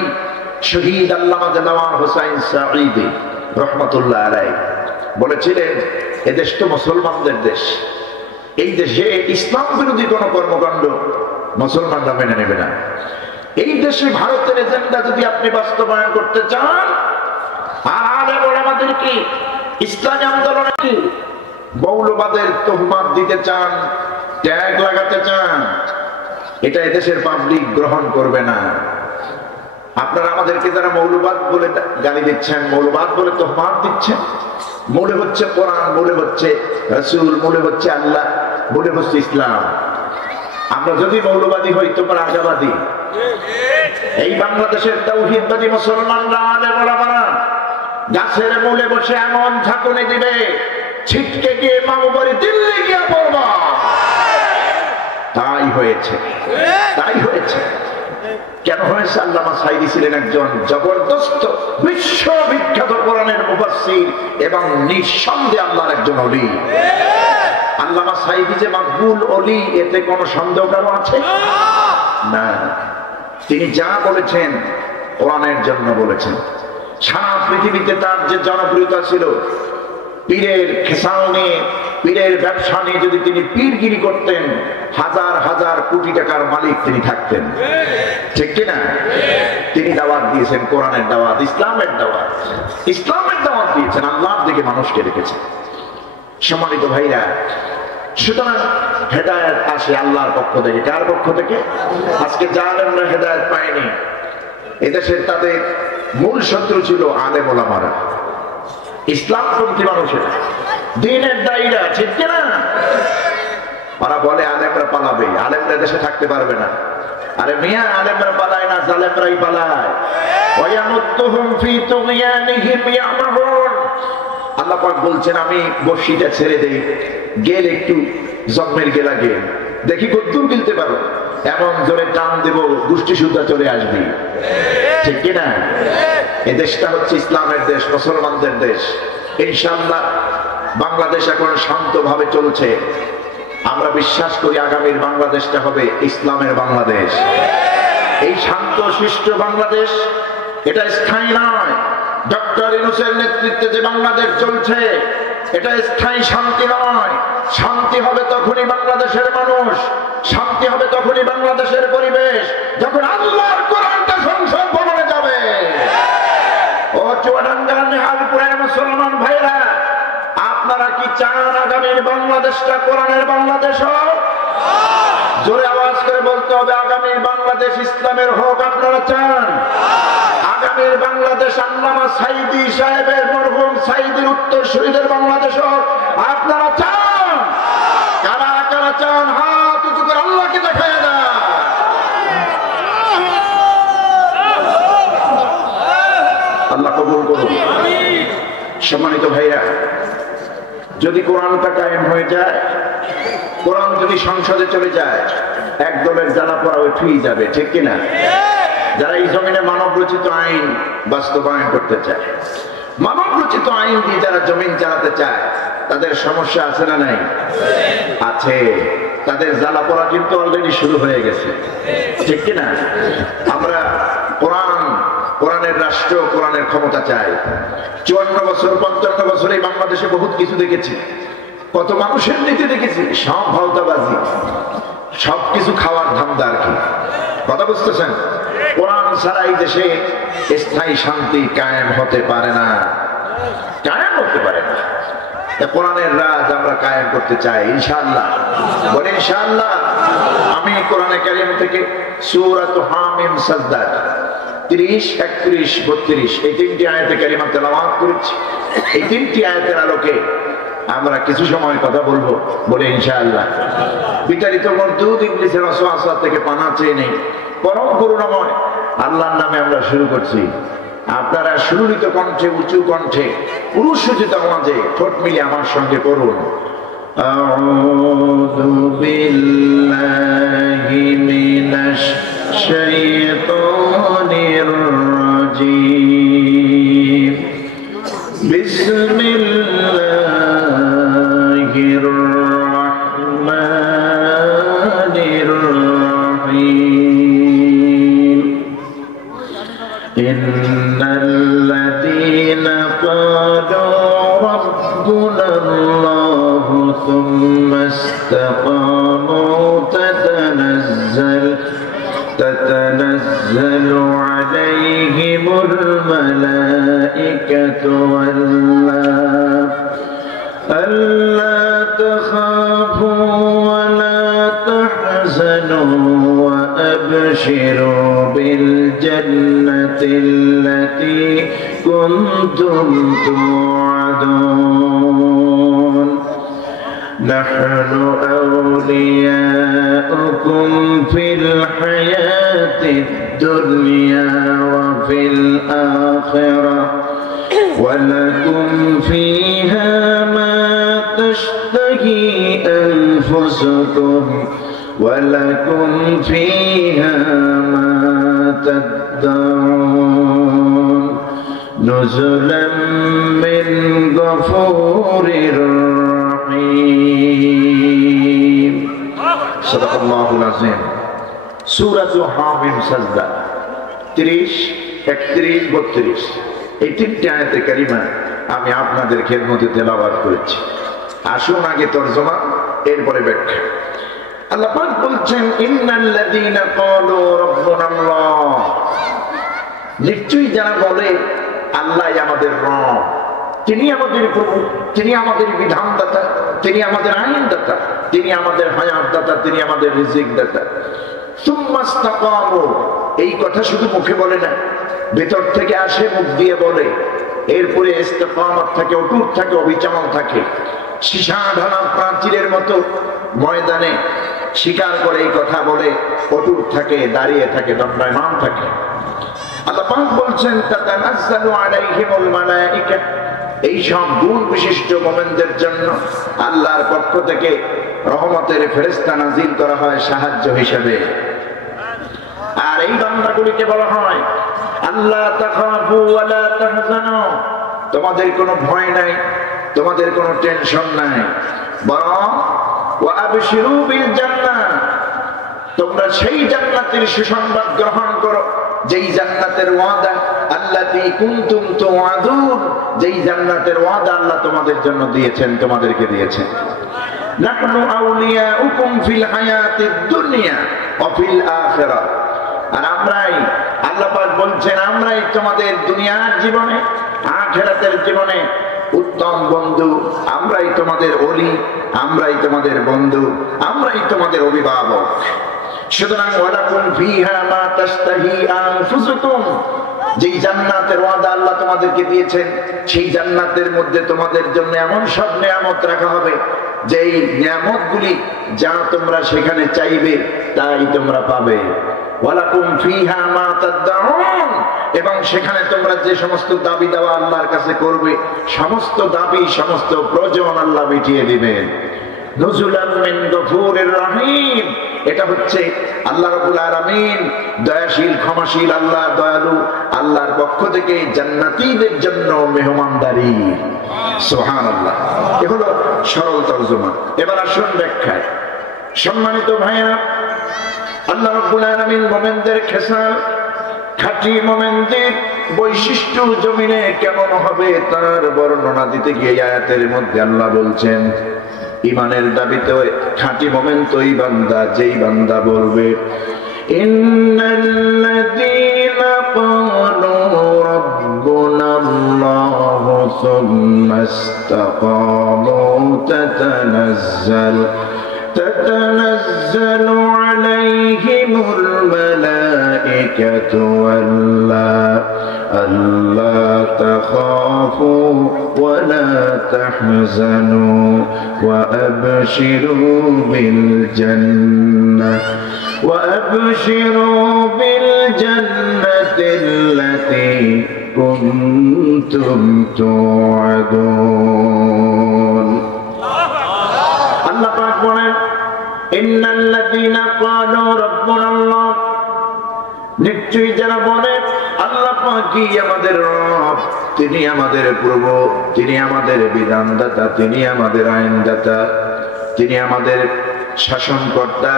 শহীদ আল্লামা দেওয়ার হোসাইন সাঈদী রহমতুল্লাহ আলাইহি বলেছিলেন, এদেশ তো মুসলমানদের দেশ, এই দেশে ইসলাম বিরোধী কোন কর্মকাণ্ড মুসলমানরা মেনে নেবে না। এই দেশে ভারতের এজেন্ডা যদি আপনি বাস্তবায়ন করতে চান, আর আমাদেরকে ইসলামী আন্দোলনে কি মৌলবাদের তোহমাত দিতে চান, ট্যাগ লাগাতে চান, এটা এদেশের পাবলিক গ্রহণ করবে না। আপনারা আমাদেরকে যারা মৌলবাদ বলে গালি দিচ্ছেন, মৌলবাদ বলে তোহমাত দিচ্ছেন, মূলে হচ্ছে কোরআন, মূলে হচ্ছে রাসূল, মূলে হচ্ছে আল্লাহ, মূলে হচ্ছে ইসলাম। আমরা যদি মৌলবাদী হই, তোমরা আজাবাদী। এই বাংলাদেশের তাওহীদবাদী মুসলমানরা, আলেম ওলামারা গাছের মূলে বসে এমন ঝাঁকুনি দিবে, ছিটকে গিয়ে মামু বাড়ি দিল্লি গিয়ে পড়বা। তাই হয়েছে, তাই হয়েছে। কেন হয়েছে? আল্লামা সাঈদী ছিলেন একজন জবরদস্ত বিশ্ববিখ্যাত কোরআনের মুফাসসির এবং নিঃসন্দেহে আল্লাহর একজন ওলি। আল্লামা সাঈদী যে মাকবুল ওলি, এতে কোনো সন্দেহ কারো আছে? না। তিনি যা বলেছেন কোরআনের জন্য বলেছেন। সারা পৃথিবীতে তার যে জনপ্রিয়তা ছিল, পীরের খেসাল নিয়ে, পীরের ব্যবসা নিয়ে যদি তিনি পীরগিরি করতেন, হাজার হাজার কোটি টাকার মালিক তিনি থাকতেন। ঠিক কিনা? তিনি দাওয়াত দিয়েছেন, কোরআনের দাওয়াত, ইসলামের দাওয়াত, ইসলামের দাওয়াত দিয়েছেন, আল্লাহর দিকে মানুষকে রেখেছেন। সম্মানিত ভাইরা, সুতরাং হেদায়েত আসে আল্লাহর পক্ষ থেকে। কার পক্ষ থেকে? আজকে জালেমরা হেদায়েত পায়নি। এদেশের তাদের মূল শত্রু ছিল আলেম ওলামারা, ইসলামপন্থী মানুষেরা, দ্বীনের দায়ীরা। ঠিক কিনা? ওরা বলে আলেমরা পালাবে, আলেমরা দেশে থাকতে পারবে না। আরে মিয়া, আলেমরা পালায় না, জালেমরাই পালায়। ওয়ায়ামুদ্দুহুম ফি তুগয়ানিহিম ইয়ামাহুন। আল্লাহ পাক বলছেন, আমি বর্ষিটা ছেড়ে দেই, গেল একটু জন্মের গেলা গেল, দেখি কতদূর গিলতে পারো, এমন জোরে টান দেব গোষ্ঠী সুদ্ধা চলে আসবি। ঠিক কিনা? এই দেশটা হচ্ছে ইসলামের দেশ, মুসলমানদের দেশ। ইনশাআল্লাহ বাংলাদেশ এখন শান্তভাবে চলছে। আমরা বিশ্বাস করি আগামীর বাংলাদেশটা হবে ইসলামের বাংলাদেশ। এই শান্ত শিষ্ট বাংলাদেশ এটা স্থায়ী নয়। ডক্টর ইউনূসের নেতৃত্বে যে বাংলাদেশ চলছে এটা স্থায়ী শান্তি নয়। শান্তি হবে তখনই বাংলাদেশের মানুষ, শান্তি হবে তখনই বাংলাদেশের পরিবেশ যখন আল্লাহর কোরআনটা সংসদ ভবনে যাবে। ও চুয়াডাঙ্গার নেহালপুরের মুসলমান ভাইরা, আপনারা কি চান আগামীর বাংলাদেশটা কোরআনের বাংলাদেশ হোক? জোরে আওয়াজ করে বলতে হবে, আগামীর বাংলাদেশ ইসলামের হোক। আপনারা চান আগামীর বাংলাদেশ আল্লামা সাইদি সাহেবের, মরহুম সাইদির উত্তরসূরিদের বাংলাদেশ হোক? আপনারা চান? কারা কারা চান হাত উঁচু করে আল্লাহকে দেখায় দেন। আল্লাহ কবুল করুন। সম্মানিত ভাইরা, যদি কোরআনটা কায়েম হয়ে যায়, কোরআন যদি সংসদে চলে যায়, এক দলের জ্বালা পড়া উঠেই যাবে, ঠিক কিনা? যারা এই জমিনে মানব রচিত আইন বাস্তবায়ন করতে চায়, মানব রচিত আইন দিয়ে যারা জমিন চালাতে চায়, তাদের সমস্যা আছে না নাই? আছে। তাদের জ্বালা পড়া কিন্তু অলরেডি শুরু হয়ে গেছে, ঠিক কিনা? আমরা কোরআনের রাষ্ট্র, কোরআনের ক্ষমতা চাই। 54 বছর 55 বছর এই বাংলাদেশে বহুত কিছু দেখেছি, কত মানুষের নীতি দেখেছি, সব ভাওতাবাজি, সবকিছু খাওয়ার ধান্দা আর কি। কথা বুঝতেছেন? কোরআন ছাড়া এই দেশে স্থায়ী শান্তি কায়েম হতে পারে না, কায়েম হতে পারে না। কোরআনের রাজ আমরা কায়েম করতে চাই ইনশাআল্লাহ। বলে ইনশাআল্লাহ। আমি কোরআনে কারীম থেকে সূরাত হামিম সাজদা 30, 31, 32 এই তিনটি আয়াতে কারিমা তেলাওয়াত করেছি। এই তিনটি আয়াতের আলোকে আমরা কিছু সময় কথা বলবো, বলে ইনশাআল্লাহ। বিতাড়িত মরদুদ ইবলিসের ওয়াসওয়াসা থেকে পানা চেয়ে নেই, পরম করুণাময় আল্লাহর নামে আমরা শুরু করছি। আপনারা সুরিত কণ্ঠে, উঁচু কণ্ঠে, পুরুষোচিত আওয়াজে ঠোঁট মিলে আমার সঙ্গে পড়ুন। আউযু বিল্লাহি মিনাশ শাইতানির রাজীম। বিসমিল্লাহির রাহমানির রাহিম। ইন্নাল্লাযীনা ক্বালু রাব্বুনাল্লাহু থুম্মা ইসতাকামু تتنزل عليهم الملائكة ألا تخافوا ولا تحزنوا وأبشروا بالجنة التي كنتم توعدون نحن أولياؤكم في الحياة الدنيا وفي الآخرة ولكم فيها ما تشتهي أنفسكم ولكم فيها ما تدعون نزلا من غفور رحيم صدق الله العظيم সূরাত হামিম সাজদা 30, 31, 32 এই তিনটি আয়াতে কারিমা আমি আপনাদের খেদমতে তেলাওয়াত করেছি। আসুন আগে তরজমা, এরপরে ব্যাখ্যা। আল্লাহ পাক বলছেন ইন্নাল্লাযীনা ক্বালু রাব্বুনাল্লাহ, নিশ্চয়ই যারা বলে আল্লাহই আমাদের রব, তিনি আমাদের প্রভু, তিনি আমাদের বিধানদাতা, তিনি আমাদের আইনদাতা, তিনি আমাদের হায়াতদাতা, তিনি আমাদের রিজিক দাতা। সুম্মা ইসতাকামু, এই কথা শুধু মুখে বলে না, ভেতর থেকে আসে, মুখ দিয়ে বলে। এরপরে ইস্তেকামত থাকে, অটুট থাকে, অবিচল থাকে। সীসা ঢালা প্রাচীরের মতো ময়দানে স্বীকার করে এই কথা বলে, অটুট থাকে, দাঁড়িয়ে থাকে, দণ্ডায়মান থাকে। আল্লাহ পাক বলছেন তাতানাজ্জালু আলাইহিমুল মালায়েকা, এই সব গুণ বিশিষ্ট মুমিনদের জন্য আল্লাহর পক্ষ থেকে রহমতের ফেরেশতা নাজিল করা হয় সাহায্য হিসেবে। আর এই বান্দাগুলিকে বলা হয় আল্লাহ তাখাফু ওয়া লা তাহজানু, তোমাদের কোনো ভয় নাই, তোমাদের কোনো টেনশন নাই, বরং ওয়া আবশিরু বিল জান্নাহ, তোমরা সেই জান্নাতের সুসংবাদ গ্রহণ করো যেই জান্নাতের ওয়াদা আল্লাতী কুনতুম তুআদুন, যেই জান্নাতের ওয়াদা আল্লাহ তোমাদের জন্য দিয়েছেন, তোমাদেরকে দিয়েছেন। নাহনু আউলিয়াউকুম ফিল হায়াতিদ দুনিয়া ওয়া ফিল আখিরাহ, আর আমরাই, আল্লাহ পাক বলছেন, আমরাই তোমাদের দুনিয়ার জীবনে আখিরাতের জীবনে উত্তম বন্ধু, আমরাই তোমাদের ওলি, আমরাই তোমাদের বন্ধু, আমরাই তোমাদের অভিভাবক। সুতরাং ওয়ালাকুম ফিহা মা তাশতাহি আনফুসুকুম, যেই জান্নাতের ওয়াদা আল্লাহ তোমাদেরকে দিয়েছেন, সেই জান্নাতের মধ্যে তোমাদের জন্য এমন সব নিয়ামত রাখা হবে, যেই নিয়ামতগুলি যা তোমরা সেখানে চাইবে তাই তোমরা পাবে। ওয়ালাকুম ফিহা মা তাদউন, এবং সেখানে তোমরা যে সমস্ত দাবি দেওয়া আল্লাহর কাছে করবে, সমস্ত দাবি, সমস্ত প্রয়োজন আল্লাহ মিটিয়ে দিবেন। নুজুলাম মিন গফুরির রহিম, এটা হচ্ছে আল্লাহ রাব্বুল আলামিন, দয়াশীল ক্ষমাশীল আল্লাহ, দয়ালু আল্লাহর পক্ষ থেকে জান্নাতীদের জন্য মেহমানদারি। সুবহানাল্লাহ। এ হলো সরল তরজমা। এবার আসুন ব্যাখ্যায়। সম্মানিত ভাইরা, আল্লাহ রাব্বুল আলামিন মুমিনদের খেসাল, খাঁটি মুমিনদের বৈশিষ্ট্য জমিনে কেমন হবে তার বর্ণনা দিতে গিয়ে আয়াতের মধ্যে আল্লাহ বলছেন, ইমানের দাবিতে খাঁটি মুমিন তো এই বান্দা, যেই বান্দা বলবে ইন্নাল্লাযীনা ক্বালু রাব্বুনাল্লাহু সুম্মা ইসতাকামু তাতানাজ্জালু আলাইহিমুল মালাইকাতু আল্লা তাখাফু ওয়া লা তাহজানু ওয়া আবশিরু বিল জান্নাতিল্লাতী কুনতুম তুআদুন। আল্লাহ পাক বলেন, ইন্নাল্লাযীনা ক্বালু রাব্বুনাল্লাহ, নিশ্চয়ই যারা বলে আল্লাহ পাকই আমাদের রব, তিনি আমাদের প্রভু, তিনি আমাদের বিধানদাতা, তিনি আমাদের আইনদাতা, তিনি আমাদের শাসনকর্তা,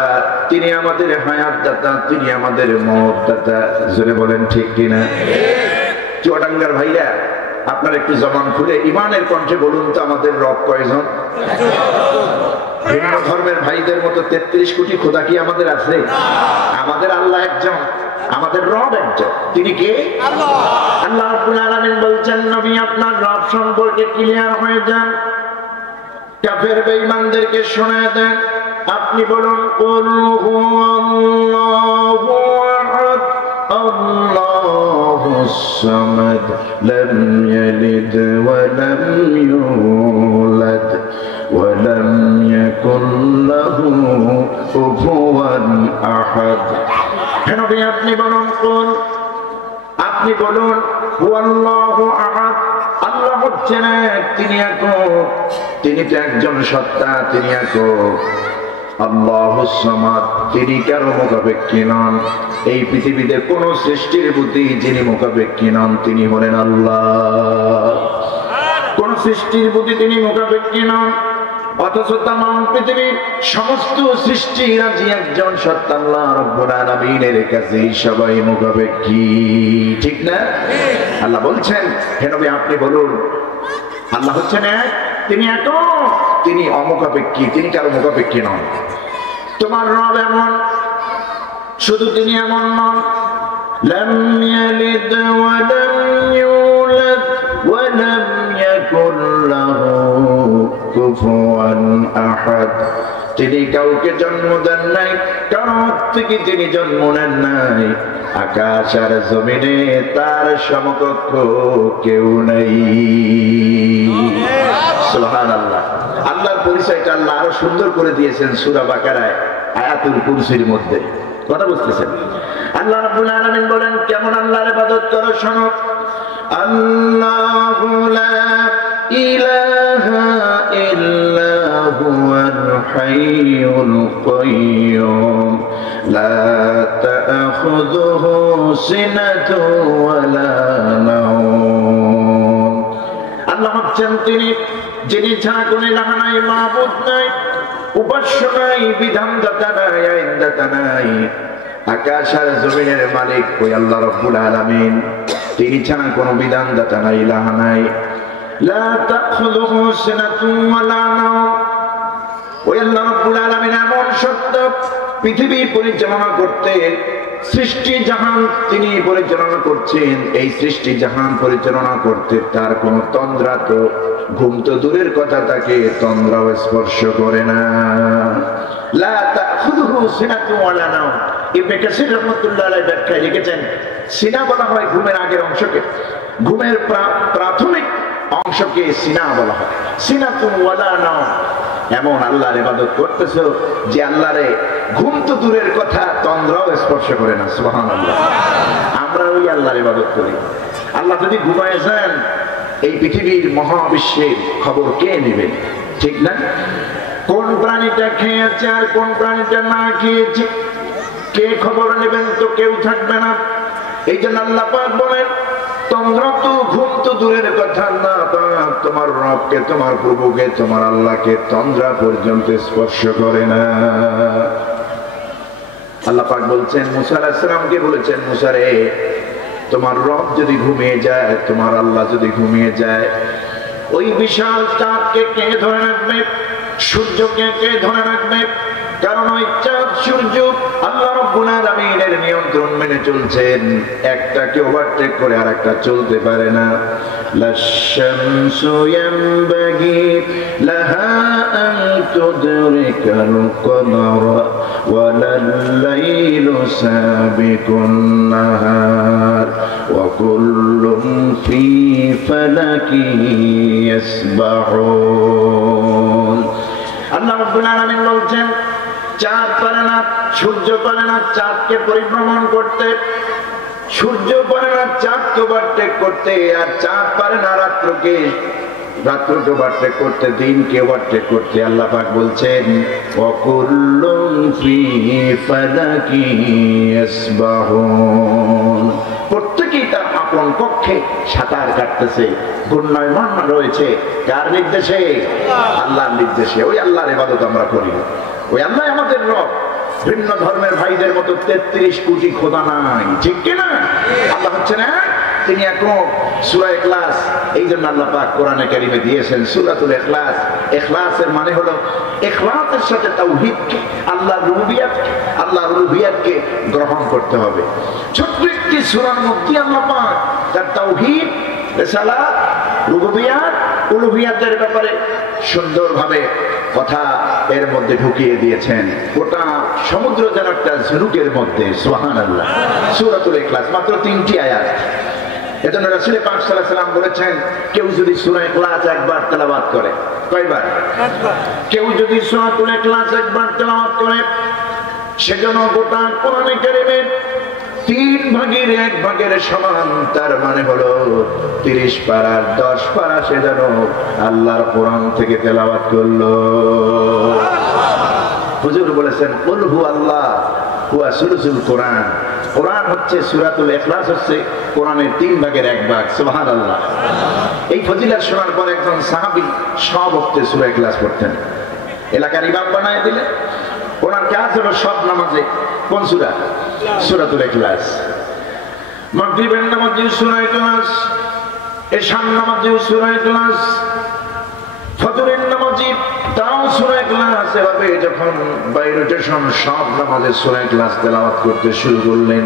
তিনি আমাদের হায়াতদাতা, তিনি আমাদের মওতদাতা। জোরে বলেন ঠিক কিনা? চুয়াডাঙ্গার ভাইরা, আপনারা একটু জবান খুলে ইমানের কণ্ঠে বলুন তো, আমাদের রব কয়জন? ভিন্ন ধর্মের ভাইদের মতো 33 কোটি খোদা কি আমাদের আছে? আমাদের আল্লাহ একজন, আমাদের রব একজন। তিনি কে? আল্লাহ। আল্লাহ রাব্বুল আলামিন বলছেন, নবী আপনার রব সম্পর্কে ক্লিয়ার হয়ে যান, কাফের বেঈমানদেরকে শোনায় দেন। আপনি বলুন, কুল হুয়াল্লাহু আহাদ আল্লাহুস সামাদ লাম ইয়ালিদ ওয়া লাম ইউলাদ ওয়া লাম ইয়াকুল লাহু কুফুওয়ান আহাদ। নবী আপনি বলুন, কুল, আপনি বলুন হুয়াল্লাহু আহাদ, আল্লাহ হচ্ছেন এক, তিনি একক, তিনি তো একজন সত্তা, তিনি একক। আল্লাহুস সামাদ, তিনি কারো মুখাপেক্ষী নন। এই পৃথিবীতে কোন সৃষ্টির প্রতি যিনি মুখাপেক্ষী নন, তিনি হলেন আল্লাহ। কোন সৃষ্টির প্রতি তিনি মুখাপেক্ষী নন, অথচ তামাম পৃথিবীর সমস্ত সৃষ্টিরাজি একজন সত্তা আল্লাহ রাব্বুল আলামিনের কাছে সবাই মুখাপেক্ষী, ঠিক না? আল্লাহ বলছেন, হে নবী আপনি বলুন, আল্লাহ হচ্ছেন এক, তিনি একক, তিনি অমুখাপেক্ষী, তিনি কারো মুখাপেক্ষী নন। তোমার রব এমন, শুধু তিনি এমন নন, লাম ইয়ালিদ ওয়া লাম ইউলাদ ওয়া লাম ইয়াকুল লাহু কুফুওয়ান আহাদ, তিনি কাউকে জন্ম দেন নাই, কারো থেকে তিনি জন্ম নেন নাই, আকাশ আর জমিনে তার সমকক্ষ কেউ নাই। সুবহানাল্লাহ। আল্লাহর পরিচয়টা আল্লাহ আরো সুন্দর করে দিয়েছেন সূরা বাকারায় আয়াতুল কুরসির মধ্যে। কথা বুঝতেছেন? আল্লাহ রাব্বুল আলামিন বলেন, কেমন আল্লাহর ইবাদত করো শোনো। আল্লাহু লা ইলাহা ইল্লা হুয়াল হাইয়ুল কাইয়্যুম লা তাখুযুহু সিনাতু ওয়ালা নাওম। আল্লাহ হচ্ছেন তিনি যিনি ছাড়া কোনো ইলাহ নাই, মাবুদ নাই, উপাস্য নাই, বিধানদাতা নাই, আইনদাতা নাই। আকাশ আর জমিনের মালিক ওই আল্লাহ রাব্বুল আলামিন, তিনি ছাড়া কোনো বিধানদাতা নাই, ইলাহ নাই। লা তাখুযুহু সিনাতুন ওয়ালা নাওম। ওই আল্লাহ রাব্বুল আলামিন এমন সত্য, পৃথিবী পরিচালনা করতে, সৃষ্টি জাহান তিনি পরিচালনা করছেন। এই সৃষ্টি জাহান পরিচালনা করতে তার কোনো তন্দ্রা, তো ঘুম তো দূরের কথা, তাকে তন্দ্রাও স্পর্শ করে না। লা তাখুযুহু সিনাতুন ওয়ালা নাওম। ইবনে কাসির রাহমাতুল্লাহ আলাইহি ব্যাখ্যায় লিখেছেন, সিনা বলা হয় ঘুমের আগের অংশকে, ঘুমের প্রাথমিক অংশকে সিনা বলা হয়। সিনাতুন ওয়ালা নাওম। এমন আল্লাহর ইবাদত করতেছো যে আল্লাহরে ঘুম তো দূরের কথা, তন্দ্রাও স্পর্শ করে না। সুবহানাল্লাহ। আমরা ওই আল্লাহর ইবাদত করি। আল্লাহ যদি ঘুমায় যান, এই পৃথিবীর মহাবিশ্বের খবর কে নেবে? ঠিক না? কোন প্রাণীটা খেয়েছে আর কোন প্রাণীটা না খেয়েছে, কে খবর নেবেন? তো কেউ থাকবে না। এই জন্য আল্লাহ পাক বলেন, তন্দ্রা তো ঘুম তো দূরের কথা, না তোমার রবকে, তোমার প্রভুকে, তোমার আল্লাহকে তন্দ্রা পর্যন্ত স্পর্শ করে না। আল্লাহ পাক বলছেন, মুসা আলাইহিস সালামকে বলেছেন, মুসা রে, তোমার রব যদি ঘুমিয়ে যায়, তোমার আল্লাহ যদি ঘুমিয়ে যায়, ওই বিশাল চাঁদকে কে ধরে রাখবে? সূর্যকে কে ধরে রাখবে? কারণ ওই চাঁদ সূর্য আল্লাহ রাব্বুল আলামিনের নিয়ন্ত্রণ মেনে চলছেন। একটাকে ওভারটেক করে আর একটা চলতে পারে না। লাশ-শামসু ইয়ানবাগি লাহা আন তুদরিকাল কমারা ওয়ালাল-লাইলু সাবিকুন নাহার ওয়া কুল্লুন ফি ফালাকিন ইয়াসবাহুন। আল্লাহ রাব্বুল আলামিন বলছেন, চাঁদ পারে না, সূর্য পারে না চাঁদকে পরিভ্রমণ করতে, সূর্য পারে না চাঁদকে ওভারটেক করতে, আর চাঁদ পারে না রাত্রকে ওভারটেক করতে, দিনকে ওভারটেক করতে। আল্লাহ পাক বলছেন, ওয়াকুল্লুন ফি ফালাকিন ইয়াসবাহুন। প্রত্যেকেই তার আপন কক্ষে সাঁতার কাটতেছে। ঘূর্ণায়মান রয়েছে কার নির্দেশে? আল্লাহর নির্দেশে। ওই আল্লাহর ইবাদত আমরা করি। ওই আল্লাহ আমাদের রব। ভিন্ন ধর্মের ভাইদের মতো 33 কোটি খোদা নাই, ঠিক কিনা? আল্লাহ হচ্ছেন এক, তিনি একক। সূরা ইখলাস, এই জন্য আল্লাহ পাক কোরআনে কারিমে দিয়েছেন সূরাতুল ইখলাস। ইখলাসের মানে হলো ইখলাসের সাথে তাওহীদকে, আল্লাহর রুবুবিয়্যাতকে, আল্লাহর উলুহিয়্যাতকে গ্রহণ করতে হবে। ছোট্ট একটি সূরার মধ্যে আল্লাহ পাক তার তাওহীদ, রিসালাত, রুবুবিয়্যাত, উলুহিয়্যাতের ব্যাপারে সুন্দরভাবে কথা এর মধ্যে ঢুকিয়ে দিয়েছেন। গোটা সমুদ্র যেন একটা ঝিনুকের মধ্যে। সুবহানাল্লাহ। সূরাতুল ইখলাস মাত্র 3টি আয়াত। এজন্য রাসূল পাক সাল্লাল্লাহু আলাইহি ওয়াসাল্লাম বলেছেন, কেউ যদি সূরা ইখলাস একবার তেলাওয়াত করে, কয়বার? কেউ যদি সূরাতুল ইখলাস একবার তেলাওয়াত করে, সেজন্য গোটা কোরআনে কারীমের 3 ভাগের 1 ভাগের সমান। তার মানে হলো 30 পারার 10 পারা সে যেন আল্লাহর কোরআন থেকে তেলাওয়াত করলো। হুজুর বলেছেন, কুল হু আল্লাহ হুয়া সুলুসুল কোরআন। কোরআন হচ্ছে সূরাতুল ইখলাস, হচ্ছে কোরআনের 3 ভাগের 1 ভাগ। সুবহানাল্লাহ। এই ফজিলত শোনার পর একজন সাহাবী সব ওয়াক্তে সূরা ইখলাস পড়তেন। এলাকার ইমাম বানায় দিলে ওনার কাজ হলো সব নামাজে কোন সূরা? সূরাতুল ইখলাস। মাগরিবের নামাজে সূরা ইখলাস, এশার নামাজে সূরা ইখলাস, ফজরের নামাজে তাও সূরা ইখলাস। এভাবে যখন বাই রোটেশন সব নামাজে সূরা ইখলাস তেলাওয়াত করতে শুরু করলেন,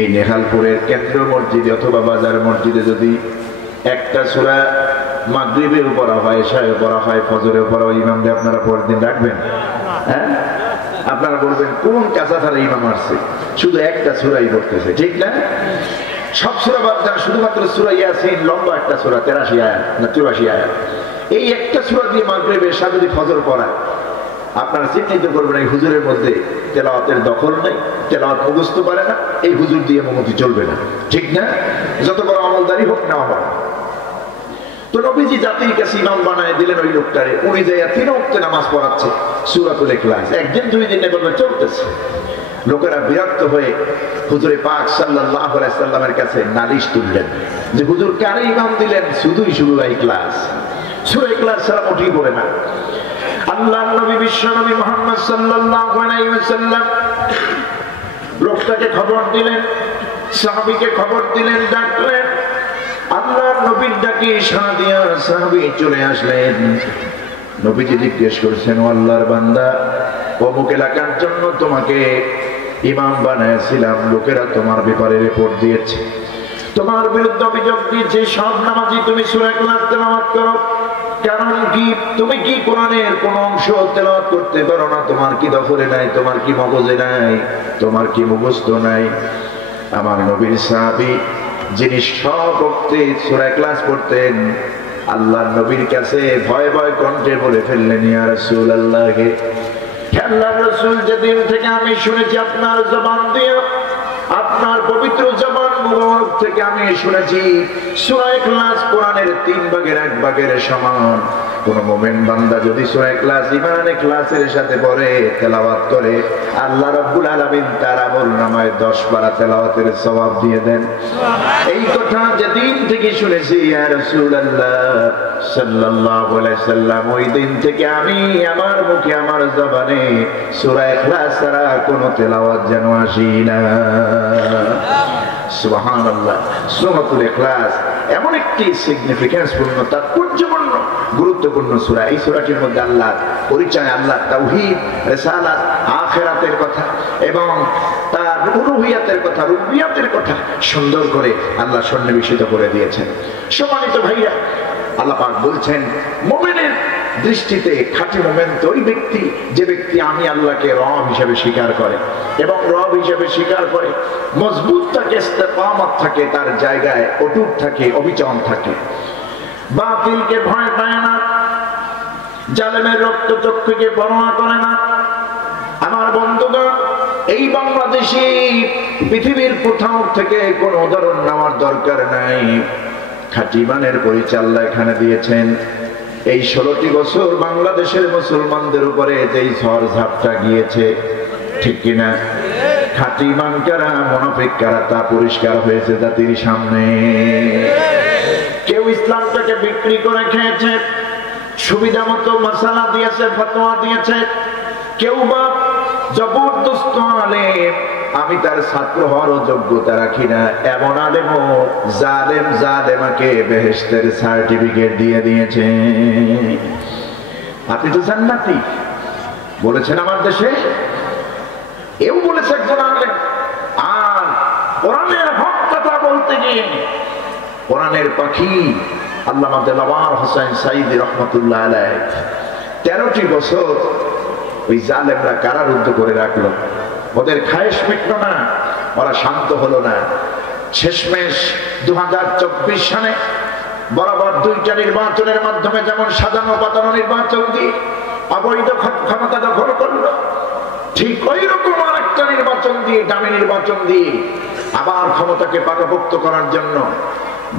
এই নেহালপুরের কেন্দ্র মসজিদে অথবা বাজার মসজিদে যদি একটা সূরা মাগরিবেও পড়া হয়, এশায়ও পড়া হয়, ফজরেও পড়া হয়, ইমামদের আপনারা পরের দিন রাখবেন? হ্যাঁ, আপনারা বলবেন কোন কাঁচাথারে ইমাম আসছে, শুধু একটা সূরাই পড়তেছে, ঠিক না? সব সূরা বাদ দেন, শুধুমাত্র সূরা ইয়াসিন লম্বা একটা সূরা, 83 আয়াত না 84 আয়াত। এই একটা সূরা দিয়ে মাগরিব এশা যদি ফজর পড়ায়, আপনারা চিন্তিত করবেন এই হুজুরের মধ্যে তেলাওয়াতের দখল নেই, তেলাওয়াত মুখস্থ পারে না, এই হুজুর দিয়ে মুমতি চলবে না, ঠিক না? যত বড় আমলদারি হোক না আমার। তো নবীজি জাতির কাছে ইমাম বানায় দিলেন ওই লোকটারে। উনি যাইয়া 3 ওয়াক্তে নামাজ পড়াচ্ছে সূরাতুল ইখলাস। একদিন 2 দিন এভাবে চলতেছে। লোকেরা বিরক্ত হয়ে হুজুরে পাক সাল্লাল্লাহু আলাইহি সাল্লামের কাছে নালিশ তুললেন যে হুজুর কারে ইমাম দিলেন, শুধুই শুধু ইখলাস, সূরা ইখলাস ছাড়া মোটেই পড়ে না। আল্লাহর নবী বিশ্ব নবী মুহাম্মদ সাল্লাল্লাহু আলাইহি ওয়াসাল্লাম লোকটাকে খবর দিলেন, সাহাবীকে খবর দিলেন, ডাকলেন। আল্লাহর নবীর ডাকে সাড়া দিয়া সাহাবী চলে আসলেন। নবীজি জিজ্ঞেস করছেন, ও আল্লাহর বান্দা, অমুক এলাকার জন্য তোমাকে ইমাম বানাইছিলাম, লোকেরা তোমার ব্যাপারে রিপোর্ট দিয়েছে, তোমার বিরুদ্ধে অভিযোগ দিয়েছে, সব নামাজি তুমি সূরা ইখলাস তেলাওয়াত করো, কারণ কি তুমি কি কোরআনের কোন অংশ তেলাওয়াত করতে পারো না? তোমার কি দখলে নাই? তোমার কি মগজে নাই? তোমার কি মুখস্থ নাই? আমার নবীর সাহাবী যিনি সব ওয়াক্তে সূরা ইখলাস পড়তেন, আল্লাহর নবীর কাছে ভয় ভয় কণ্ঠে বলে ফেললেন, ইয়া রাসূলুল্লাহ, আল্লাহর রাসূল, যেদিন থেকে আমি শুনেছি আপনার জবান দিয়ে, আপনার পবিত্র জবান মুবারক থেকে আমি শুনেছি সূরা ইখলাস কোরআনের 3 ভাগের 1 ভাগের সমান। কোন মুমিন বান্দা যদি সূরা ইখলাস ঈমান ইখলাসের সাথে পড়ে তেলাওয়াত করে, আল্লাহ রাব্বুল আলামিন তার আমলনামায় 10 পারা তেলাওয়াতের সওয়াব দিয়ে দেন। এই কথা যেদিন থেকে শুনেছি ইয়া রাসূলুল্লাহ সাল্লাল্লাহু আলাইহি সাল্লাম, ওই দিন থেকে আমি আমার মুখে আমার জবানে সূরা ইখলাস ছাড়া কোনো তেলাওয়াত যেন আসি না। সুবহানাল্লাহ। সূরাতুল ইখলাস এমন একটি সিগনিফিকেন্স পূর্ণ, তাৎপর্যপূর্ণ, গুরুত্বপূর্ণ সূরা। এই সূরাটির মধ্যে আল্লাহর পরিচয়, আল্লাহর তাওহীদ, রিসালাত, আখিরাতের কথা এবং তার উলুহিয়াতের কথা, রুবিয়াতের কথা সুন্দর করে আল্লাহ সন্নিবেশিত করে দিয়েছেন। সম্মানিত ভাইরা, আল্লাহ পাক বলছেন, মুমিনের দৃষ্টিতে খাঁটি মুমিন তো ওই ব্যক্তি যে ব্যক্তি আমি আল্লাহকে রব হিসেবে স্বীকার করে এবং রব হিসেবে স্বীকার করে মজবুত থাকে, ইস্তেকামত থাকে, তার জায়গায় অটুট থাকে, অবিচল থাকে, বাতিলকে ভয় পায় না, জালেমের রক্তচক্ষুকে পরোয়া করে না। আমার বন্ধুগণ, এই বাংলাদেশে পৃথিবীর কোথাও থেকে কোনো উদাহরণ নেওয়ার দরকার নাই। খাঁটি ইমানের পরিচয় আল্লাহ এখানে দিয়েছেন। এই 16টি বছর বাংলাদেশের মুসলমানদের উপরে যেই ঝড় ঝাপটা গিয়েছে, ঠিক কিনা? খাঁটি ইমান কারা, মুনাফিক কারা, তা পরিষ্কার হয়েছে জাতির সামনে। কেউ ইসলামটাকে বিক্রি করে খেয়েছে, সুবিধা মতো মশালা দিয়েছে, ফতোয়া দিয়েছে। কেউ বা জবরদস্ত আলেম, আমি তার ছাত্র হওয়ারও যোগ্যতা রাখি না, এমন আলেমও জালেম জালেমাকে বেহেশতের সার্টিফিকেট দিয়ে দিয়েছে। আপনি তো জান্নাতি বলেছেন আমার দেশে, এও বলেছে একজন আলেম। আর কোরআনের হক কথা বলতে গিয়ে কোরআনের পাখি আল্লামা দেলাওয়ার হোসেন সাঈদী রাহমাতুল্লাহ আলাইহি 13টি বছর ওই জালেমরা কারারুদ্ধ করে রাখলো। ওদের খায়েশ মিটল না, ওরা শান্ত হলো না। শেষমেশ 2024 সালে বরাবর 2টা নির্বাচনের মাধ্যমে যেমন সাজানো পাতানো নির্বাচন দিয়ে অবৈধ ক্ষমতা দখল করলো, ঠিক ওই রকম আরেকটা নির্বাচন দিয়ে, দামি নির্বাচন দিয়ে আবার ক্ষমতাকে পাকাপোক্ত করার জন্য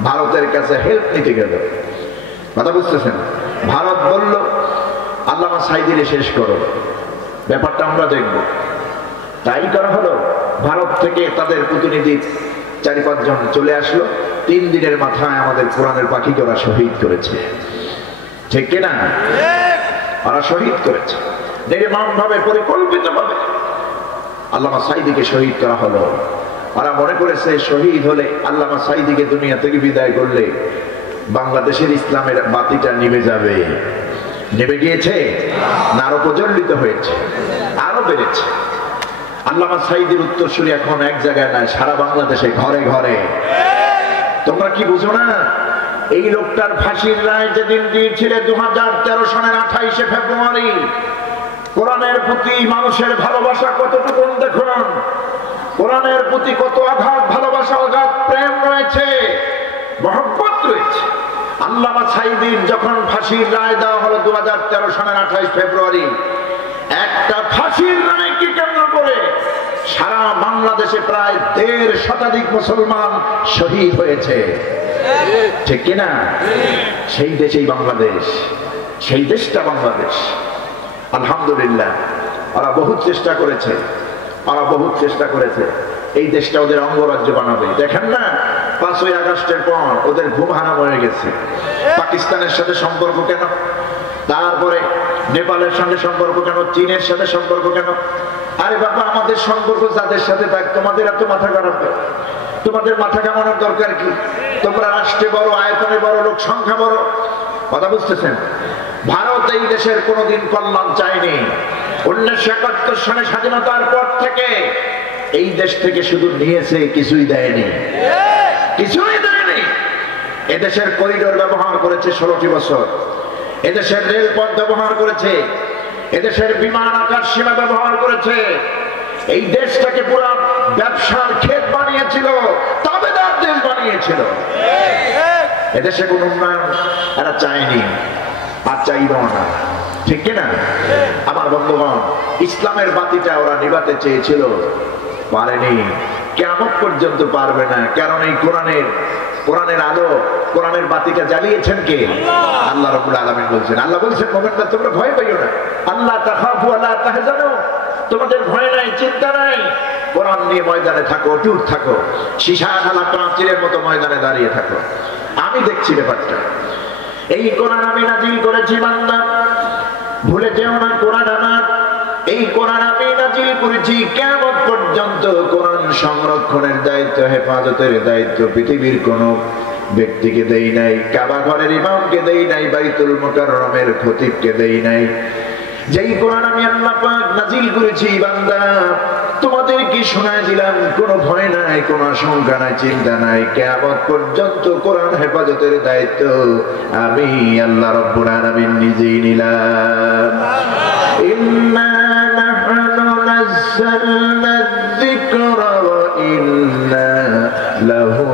ভারতের কাছে হেল্প নিতে গেল। কথা বুঝতেছেন? ভারত বলল, আল্লামা সাঈদীরে শেষ করো, ব্যাপারটা আমরা দেখব। তাই করা হলো। ভারত থেকে তাদের প্রতিনিধি 4-5 জন চলে আসলো। 3 দিনের মাথায় আমাদের কোরআনের পাখিকে ওরা শহীদ করেছে, ঠিক কিনা? ওরা শহীদ করেছে নির্মম ভাবে, পরিকল্পিত ভাবে আল্লামা সাঈদীকে শহীদ করা হলো। ওরা মনে করেছে শহীদ হলে, আল্লামা সাঈদীকে দুনিয়া থেকে বিদায় করলে বাংলাদেশের ইসলামের বাতিটা নিভে যাবে। নেমে গিয়েছে না, আরো প্রজ্বলিত হয়েছে, আরো বেড়েছে। আল্লামা সাঈদীর উত্তরসূরি এখন এক জায়গায় নয়, সারা বাংলাদেশে ঘরে ঘরে। তোমরা কি বুঝো না? এই লোকটার ফাঁসির রায় যেদিন দিয়েছিলে 2013 সালের 28শে ফেব্রুয়ারি, কোরআনের প্রতি মানুষের ভালোবাসা কতটুকু দেখুন। কোরআনের প্রতি কত আঘাত ভালোবাসা, আঘাত প্রেম রয়েছে, মহব্বত রয়েছে। আল্লামা সাঈদীর যখন ফাঁসির রায় দেওয়া হলো 2013 সালের 28 ফেব্রুয়ারি, একটা ফাঁসির রায়কে কেন্দ্র করে সারা বাংলাদেশে প্রায় 1.5 শতাধিক মুসলমান শহীদ হয়েছে, ঠিক কিনা? সেই দেশেই বাংলাদেশ, সেই দেশটা বাংলাদেশ। আলহামদুলিল্লাহ, ওরা বহু চেষ্টা করেছে, ওরা বহুত চেষ্টা করেছে এই দেশটা ওদের অঙ্গরাজ্য বানাবে। দেখেন না 5ই আগস্টের পর ওদের ঘুম হারাম হয়ে গেছে। পাকিস্তানের সাথে সম্পর্ক কেন, তারপরে নেপালের সঙ্গে সম্পর্ক কেন, চীনের সাথে সম্পর্ক কেন? আরে বাবা, আমাদের সম্পর্ক যাদের সাথে থাক, তোমাদের এত মাথা খারাপ, তোমাদের মাথা কামানোর দরকার কি? তোমরা রাষ্ট্রে বড়, আয়তনে বড়, লোক সংখ্যা বড়, কথা বুঝতেছেন? ভারত এই দেশের কোনোদিন কল্যাণ চায়নি। 1971 সালে স্বাধীনতার পর থেকে এই দেশ থেকে শুধু নিয়েছে, কিছুই দেয়নি, কিছুই দেয়নি। এদেশের করিডোর ব্যবহার করেছে 16টি বছর, এদেশের রেলপথ ব্যবহার করেছে, এদেশের বিমান আকাশ সীমা ব্যবহার করেছে। এই দেশটাকে পুরো ব্যবসার ক্ষেত বানিয়েছিল, তাবেদার দেশ বানিয়েছিল। এদেশে কোন উন্নয়ন এরা চায়নি, আর চাইব না, ঠিক কিনা? আমার বন্ধুগণ, ইসলামের বাতিটা ওরা নিভাতে চেয়েছিল, পারেনি, কিয়ামত পর্যন্ত পারবে না। কারণ এই কোরআনের আলো, কোরআনের বাতিটা জ্বালিয়েছেন কে? আল্লাহ রাব্বুল আলামিন বলছেন। আল্লাহ বলছেন, মুমিনরা তোমরা ভয় পাইও না, আল্লাহ তাখাফু ওয়ালা তাহজানু, তোমাদের ভয় নাই, চিন্তা নাই, কোরআন নিয়ে ময়দানে থাকো, অটুট থাকো, সীসা ঢালা প্রাচীরের মতো ময়দানে দাঁড়িয়ে থাকো। আমি দেখছি ব্যাপারটা। এই কোরআন আমি নাজিল করেছি বান্দা, ভুলে যেও না কোরআন আমার। এই কোরআন আমি নাজিল করেছি, কিয়ামত পর্যন্ত কোরআন সংরক্ষণের দায়িত্ব, হেফাজতের দায়িত্ব পৃথিবীর কোন ব্যক্তিকে দেই নাই, কাবা ঘরের ইমামকে দেই নাই, বাইতুল মুকাররমের খতিবকে দেই নাই। যেই কোরআন আমি আল্লাহ পাক নাজিল করেছি বান্দা, তোমাদের কি শোনায় দিলাম, কোনো ভয় নাই, কোনো আশঙ্কা নাই, চিন্তা নাই। কিয়ামত পর্যন্ত কোরআন হেফাজতের দায়িত্ব আমি আল্লাহ রাব্বুল আলামিন নিজেই নিলাম। ইন্না নাহনু নাযালনা যিকরা ওয়া ইন্না লাহু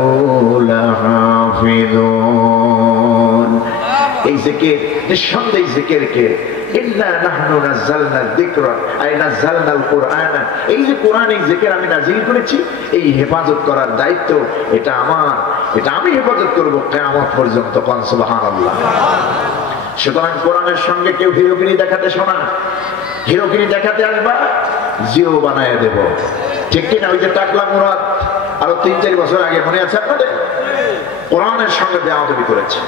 লাহাফিজুন। এই জিকির, নিঃসন্দেহে জিকিরকে ইন্না নাহনু নাযালনা যিকরা আই নাযালনাল কুরআন, এই যে কোরআনিক জিকির আমি নাজিল করেছি, এই হেফাজত করার দায়িত্ব এটা আমার, এটা আমি হেফাজত করব কিয়ামত পর্যন্ত। কোন সুবহানাল্লাহ। সুতরাং কোরআনের সঙ্গে কেউ হিরোগিরি দেখাতে শোনা, হিরোগিরি দেখাতে আসবা, জিও বানায় দেব, ঠিক কিনা? ওই যে টাকলা মুরাদ আরো 3-4 বছর আগে মনে আছে আপনাদের? কোরআনের সঙ্গে বেয়াদবি করেছে,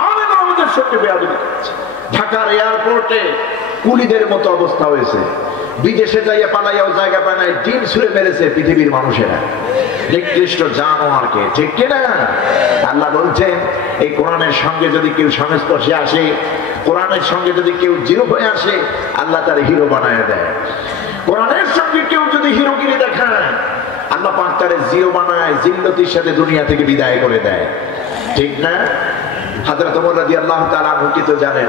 আমাদের সঙ্গে বেয়াদবি করেছে। ঢাকার এয়ারপোর্টে কুলিদের মতো অবস্থা হয়েছে, বিদেশে যাইয়া পালাইয়াও জায়গা পায় নাই, ডিম ছুঁড়ে মেরেছে পৃথিবীর মানুষেরা, নিকৃষ্ট জানোয়ারকে, ঠিক কিনা? আল্লাহ বলছেন, এই কোরআনের সঙ্গে যদি কেউ সংস্পর্শে আসে, কোরআনের সঙ্গে যদি কেউ জিরো হয়ে আসে, আল্লাহ তার হিরো বানায় দেয়। কোরআনের সঙ্গে কেউ যদি হিরোগিরি দেখায়, আল্লাহ পাক তার জিরো বানায়, জিল্লতির সাথে দুনিয়া থেকে বিদায় করে দেয়, ঠিক না? হযরত ওমর রাদিয়াল্লাহু তাআলা আনহু তো জানেন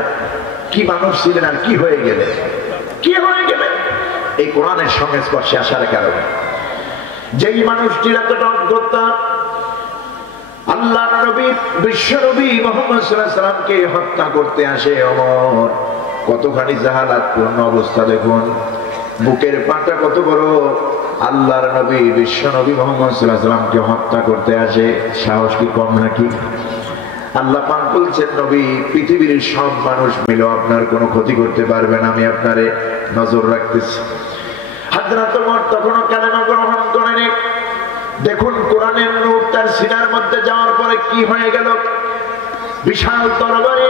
কি মানুষ ছিলেন আর কি হয়ে গেলেন, কি হয়ে গেলেন এই কোরআনের সংস্পর্শে আসার কারণে। যেই মানুষটির এতটা অজ্ঞতা, আল্লাহর নবী, বিশ্ব নবী মুহাম্মদ সাল্লাল্লাহু আলাইহি সাল্লামকে হত্যা করতে আসে ওমর, কতখানি জাহালাতপূর্ণ অবস্থা দেখুন, বুকের পাটা কত বড়। আল্লাহর নবী, বিশ্ব নবী মুহাম্মদ সাল্লাল্লাহু আলাইহি সাল্লামকে হত্যা করতে আসে, সাহস কি কম নাকি? আল্লাহ পাক বলছেন, নবী, পৃথিবীর সব মানুষ মিলে আপনার কোনো ক্ষতি করতে পারবে না, আমি আপনারে নজর রাখতেছি। হযরত ওমর তখনও কালেমা গ্রহণ করেনি। দেখুন কোরআনের নূর তার সিনার মধ্যে যাওয়ার পরে কি হয়ে গেল। বিশাল তরবারি,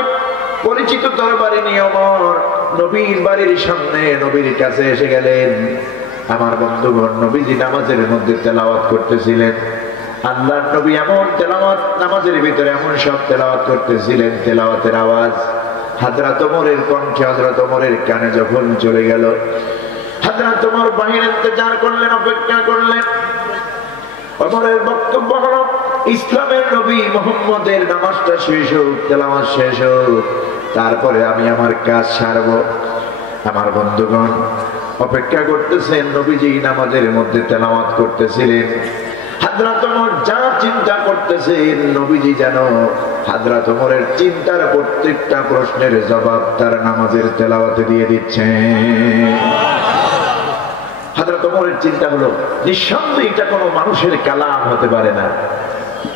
পরিচিত তরবারি নিয়ে ওমর নবীর বাড়ির সামনে, নবীর কাছে এসে গেলেন। আমার বন্ধুগণ, নবীজি নামাজের মধ্যে তেলাওয়াত করতেছিলেন। আল্লাহর নবী এমন তেলাওয়াত, নামাজের ভিতরে এমন সব তেলাওয়াত করতেছিলেন, তেলাওয়াতের আওয়াজ হযরত ওমরের কণ্ঠে, হযরত ওমরের কানে যখন চলে গেল, হযরত ওমর বাহিরে ইন্তজার করলেন, অপেক্ষা করলেন। ওমরের বক্তব্য হলো, ইসলামের নবী মুহাম্মদের নামাজটা শেষ হোক, তেলাওয়াত শেষ হোক, তারপরে আমি আমার কাজ সারব। আমার বন্ধুগণ অপেক্ষা করতেছেন, নবীজি নামাজের মধ্যে তেলাওয়াত করতেছিলেন। হযরত ওমর যা চিন্তা করতেছেন, নবীজি যেন হযরত ওমরের চিন্তার প্রত্যেকটা প্রশ্নের জবাব তার নামাজের তেলাওয়াতে দিয়ে দিচ্ছেন। হযরত ওমরের চিন্তা হলো, নিঃসন্দেহে এটা কোনো মানুষের কালাম হতে পারে না।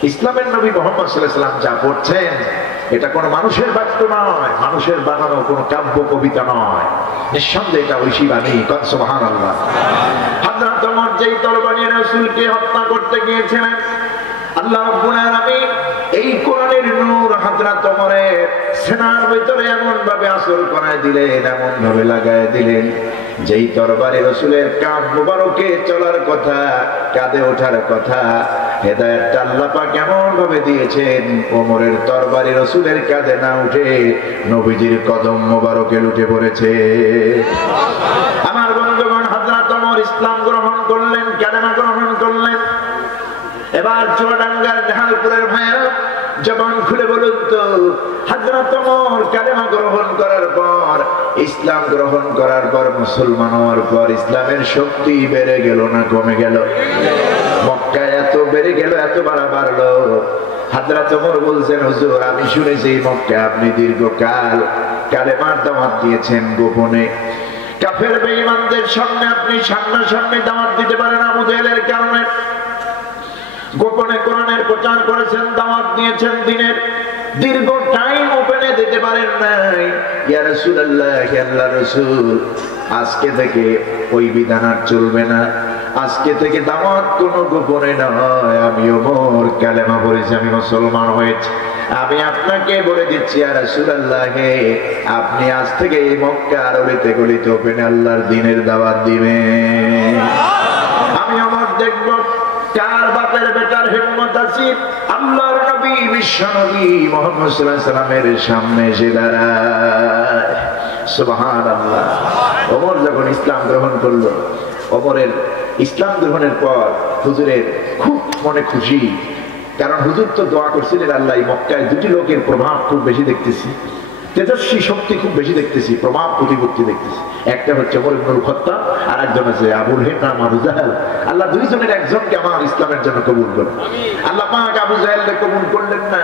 ইসলামের নবী মুহাম্মদ সাল্লাল্লাহু আলাইহি ওয়াসাল্লাম যা পড়ছেন, এটা কোনো মানুষের বাক্য নয়, মানুষের বানানো কোনো কাব্য কবিতা নয়, নিঃসন্দেহে এটা ঐশী বাণী। সুবহানাল্লাহ। হযরত ওমর যেই তরবারি রাসূলকে হত্যা করতে গিয়েছিলেন, আল্লাহ রাব্বুল আলামিন এই কোরআনের নূর হযরত ওমরের সিনার ভিতরে এমন ভাবে আসর করায় দিলেন, এমন ভাবে লাগায় দিলেন, যেই তরবারি রাসূলের কাঁধ মুবারকে চলার কথা, কাঁধে ওঠার কথা, হেদায়েতটা আল্লাহ পাক এমন ভাবে দিয়েছেন, ওমরের তরবারি রাসূলের কাঁধে না উঠে নবীজির কদম মুবারকে উঠে পড়েছে। আমার বন্ধুগণ, হযরত ওমর ইসলাম গ্রহণ করলেন, কালেমা গ্রহণ করলেন। এবার চুয়াডাঙ্গার ঢালপুরের ভাইয়েরা জবান খুলে বলুন তো, হযরত ওমর কালেমা গ্রহণ করার পর, ইসলাম গ্রহণ করার পর, মুসলমান হওয়ার পর ইসলামের শক্তি বেড়ে গেল না কমে গেল? মক্কায় এত বেড়ে গেল, এত বাড়লো। হযরত ওমর বলছেন, হুজুর আমি শুনেছি মক্কায় আপনি দীর্ঘকাল কালেমার দাওয়াত দিয়েছেন গোপনে, কাফের বেঈমানদের সামনে আপনি সামনাসামনি দাওয়াত দিতে পারেন আবু জেহেলের কারণে, গোপনে কোরআনের প্রচার করেছেন, দাওয়াত দিয়েছেন দিনের, দীর্ঘ টাইম ওপেনে দিতে পারেন নাই। ইয়া রাসূলুল্লাহ, হে আল্লাহর রাসূল, আজকে থেকে ওই বিধান আর চলবে না, আজকে থেকে দাওয়াত কোনো গোপনে নয়, আমি ওমর কালেমা পড়েছি, আমি মুসলমান হয়েছি, আমি আপনাকে বলে দিচ্ছি ইয়া রাসূলুল্লাহ, আপনি আজ থেকে এই মক্কার অলিতে গলিতে ওপেনে আল্লাহর দ্বীনের দাওয়াত দিবেন। আমি ওমর দেখব কার বাপের বেটার হিম্মত আছে আল্লাহর নবী বিশ্ব নবী মুহাম্মদ সাল্লাল্লাহু আলাইহি সাল্লামের সামনে এসে দাঁড়ায়। সুবহানাল্লাহ। ওমর যখন ইসলাম গ্রহণ করলো, ওমরের ইসলাম গ্রহণের পর হুজুরের খুব মনে খুশি, কারণ হুজুর তো দোয়া করছিলেন, আল্লাহ এই মক্কায় দুটি লোকের প্রভাব খুব বেশি দেখতেছি, তেজস্বী শক্তি খুব বেশি দেখতেছি, প্রভাব প্রতিপত্তি দেখতেছি। একটা হচ্ছে ওমর ইবনুল খাত্তাব, আর একজন আছে আবুল হিকাম আবু জাহেল। আল্লাহ দুইজনের একজনকে আমার ইসলামের জন্য কবুল করুন। আল্লাহ পাক আবু জাহেলকে কবুল করলেন না,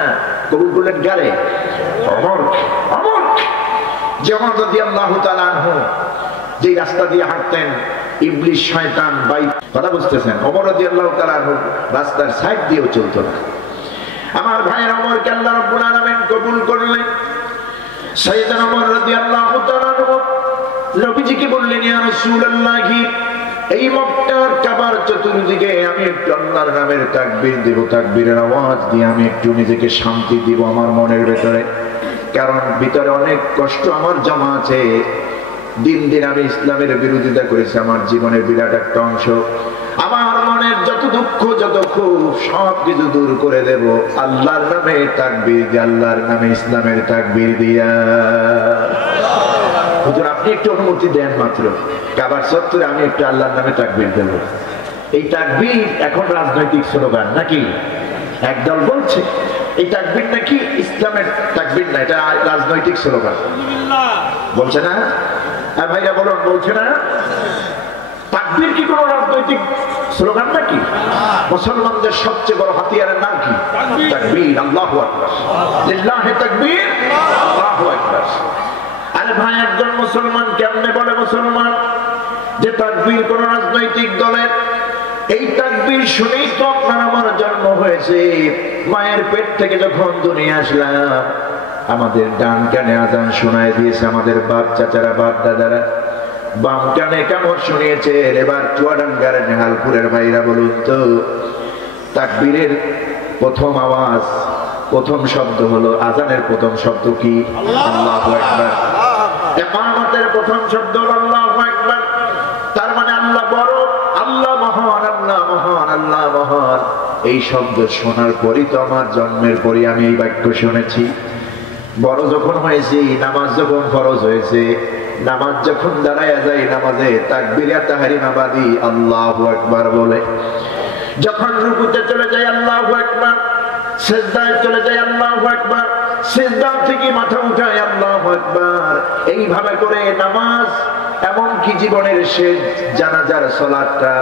কবুল করলেন কারে? ওমর। ওমর যে ওমর রাদিয়াল্লাহু তাআলা আনহু যে রাস্তা দিয়ে হাঁটতেন, ইবলিস শয়তান বাই, কথা বুঝতেছেন? ওমর রাদিয়াল্লাহু তাআলা আনহু রাস্তার সাইড দিয়েও চলতো না। আমার ভাইয়ের ওমরকে আল্লাহ রাব্বুল আলামিন কবুল করলেন। সাইয়েদনা ওমর রাদিয়াল্লাহু তাআলা নবীজিকে বললেন, ইয়া রাসূলুল্লাহ, এই মক্কার কাবার চতুর্দিকে আমি একটু আল্লাহর নামের তাকবীর দেব, তাকবীরের আওয়াজ দিয়ে আমি একটু নিজেকে শান্তি দিব আমার মনের ভেতরে, কারণ ভিতরে অনেক কষ্ট আমার জমা আছে। দিন দিন আমি ইসলামের বিরোধিতা করেছি, আমার জীবনের বিরাট একটা অংশ, আমার মনের যত দুঃখ যত ক্ষোভ সব কিছু দূর করে দেব আল্লাহর নামে তাকবীর দিয়ে, আল্লাহর নামে ইসলামের তাকবীর দিয়া। হুজুর আপনি একটু অনুমতি দেন মাত্র, কাবার চত্বরে আমি একটু আল্লাহর নামে তাকবীর দেব। এই তাকবীর এখন রাজনৈতিক স্লোগান নাকি? একদল বলছে এই তাকবীর নাকি ইসলামের তাকবীর না, এটা রাজনৈতিক স্লোগান, বলছে না? আর ভাইরা বলুন, বলছে না? তাকবীর কি কোনো রাজনৈতিক স্লোগান নাকি? মুসলমানদের সবচেয়ে বড় হাতিয়ারের নাম কি? তাকবীর। আল্লাহু আকবার, লিল্লাহি তাকবীর, আল্লাহু আকবার। আরে ভাই, একজন মুসলমান কেমনে বলে মুসলমান যে তাকবীর কোন রাজনৈতিক দলের? এই তাকবীর শুনেই তো আপনার আমার জন্ম হয়েছে। মায়ের পেট থেকে যখন দুনিয়া আসলাম, আমাদের ডান কানে আযান শোনায় দিয়েছে আমাদের বাপ চাচারা, বাপ দাদারা, বাম কানে কেমন শুনিয়েছে। এবার চুয়াডাঙ্গার নেহালপুরের ভাইরা বলুন তো, তাকবীরের প্রথম আওয়াজ, প্রথম শব্দ হলো, আযানের প্রথম শব্দ কি? আল্লাহু আকবার। ইকামতের প্রথম শব্দ হলো আল্লাহু আকবার। তার মানে আল্লাহ বড়, আল্লাহ মহান, আল্লাহ মহান, আল্লাহ মহান। এই শব্দ শোনার পরই তো আমার জন্মের পরই আমি এই বাক্য শুনেছি। বড় যখন হয়েছি, নামাজ যখন ফরজ হয়েছে, নামাজ যখন দাঁড়ায় যায়, নামাজে তাকবীরে তাহরিমা বাদি আল্লাহু আকবার বলে। যখন রুকুতে চলে যায় আল্লাহু আকবার, সিজদায় চলে যায় আল্লাহু আকবার, সিজদা থেকে মাথা উঠায় আল্লাহু আকবার। এইভাবে করে নামাজ, এমনকি জীবনের শেষ জানাজার সালাতটা,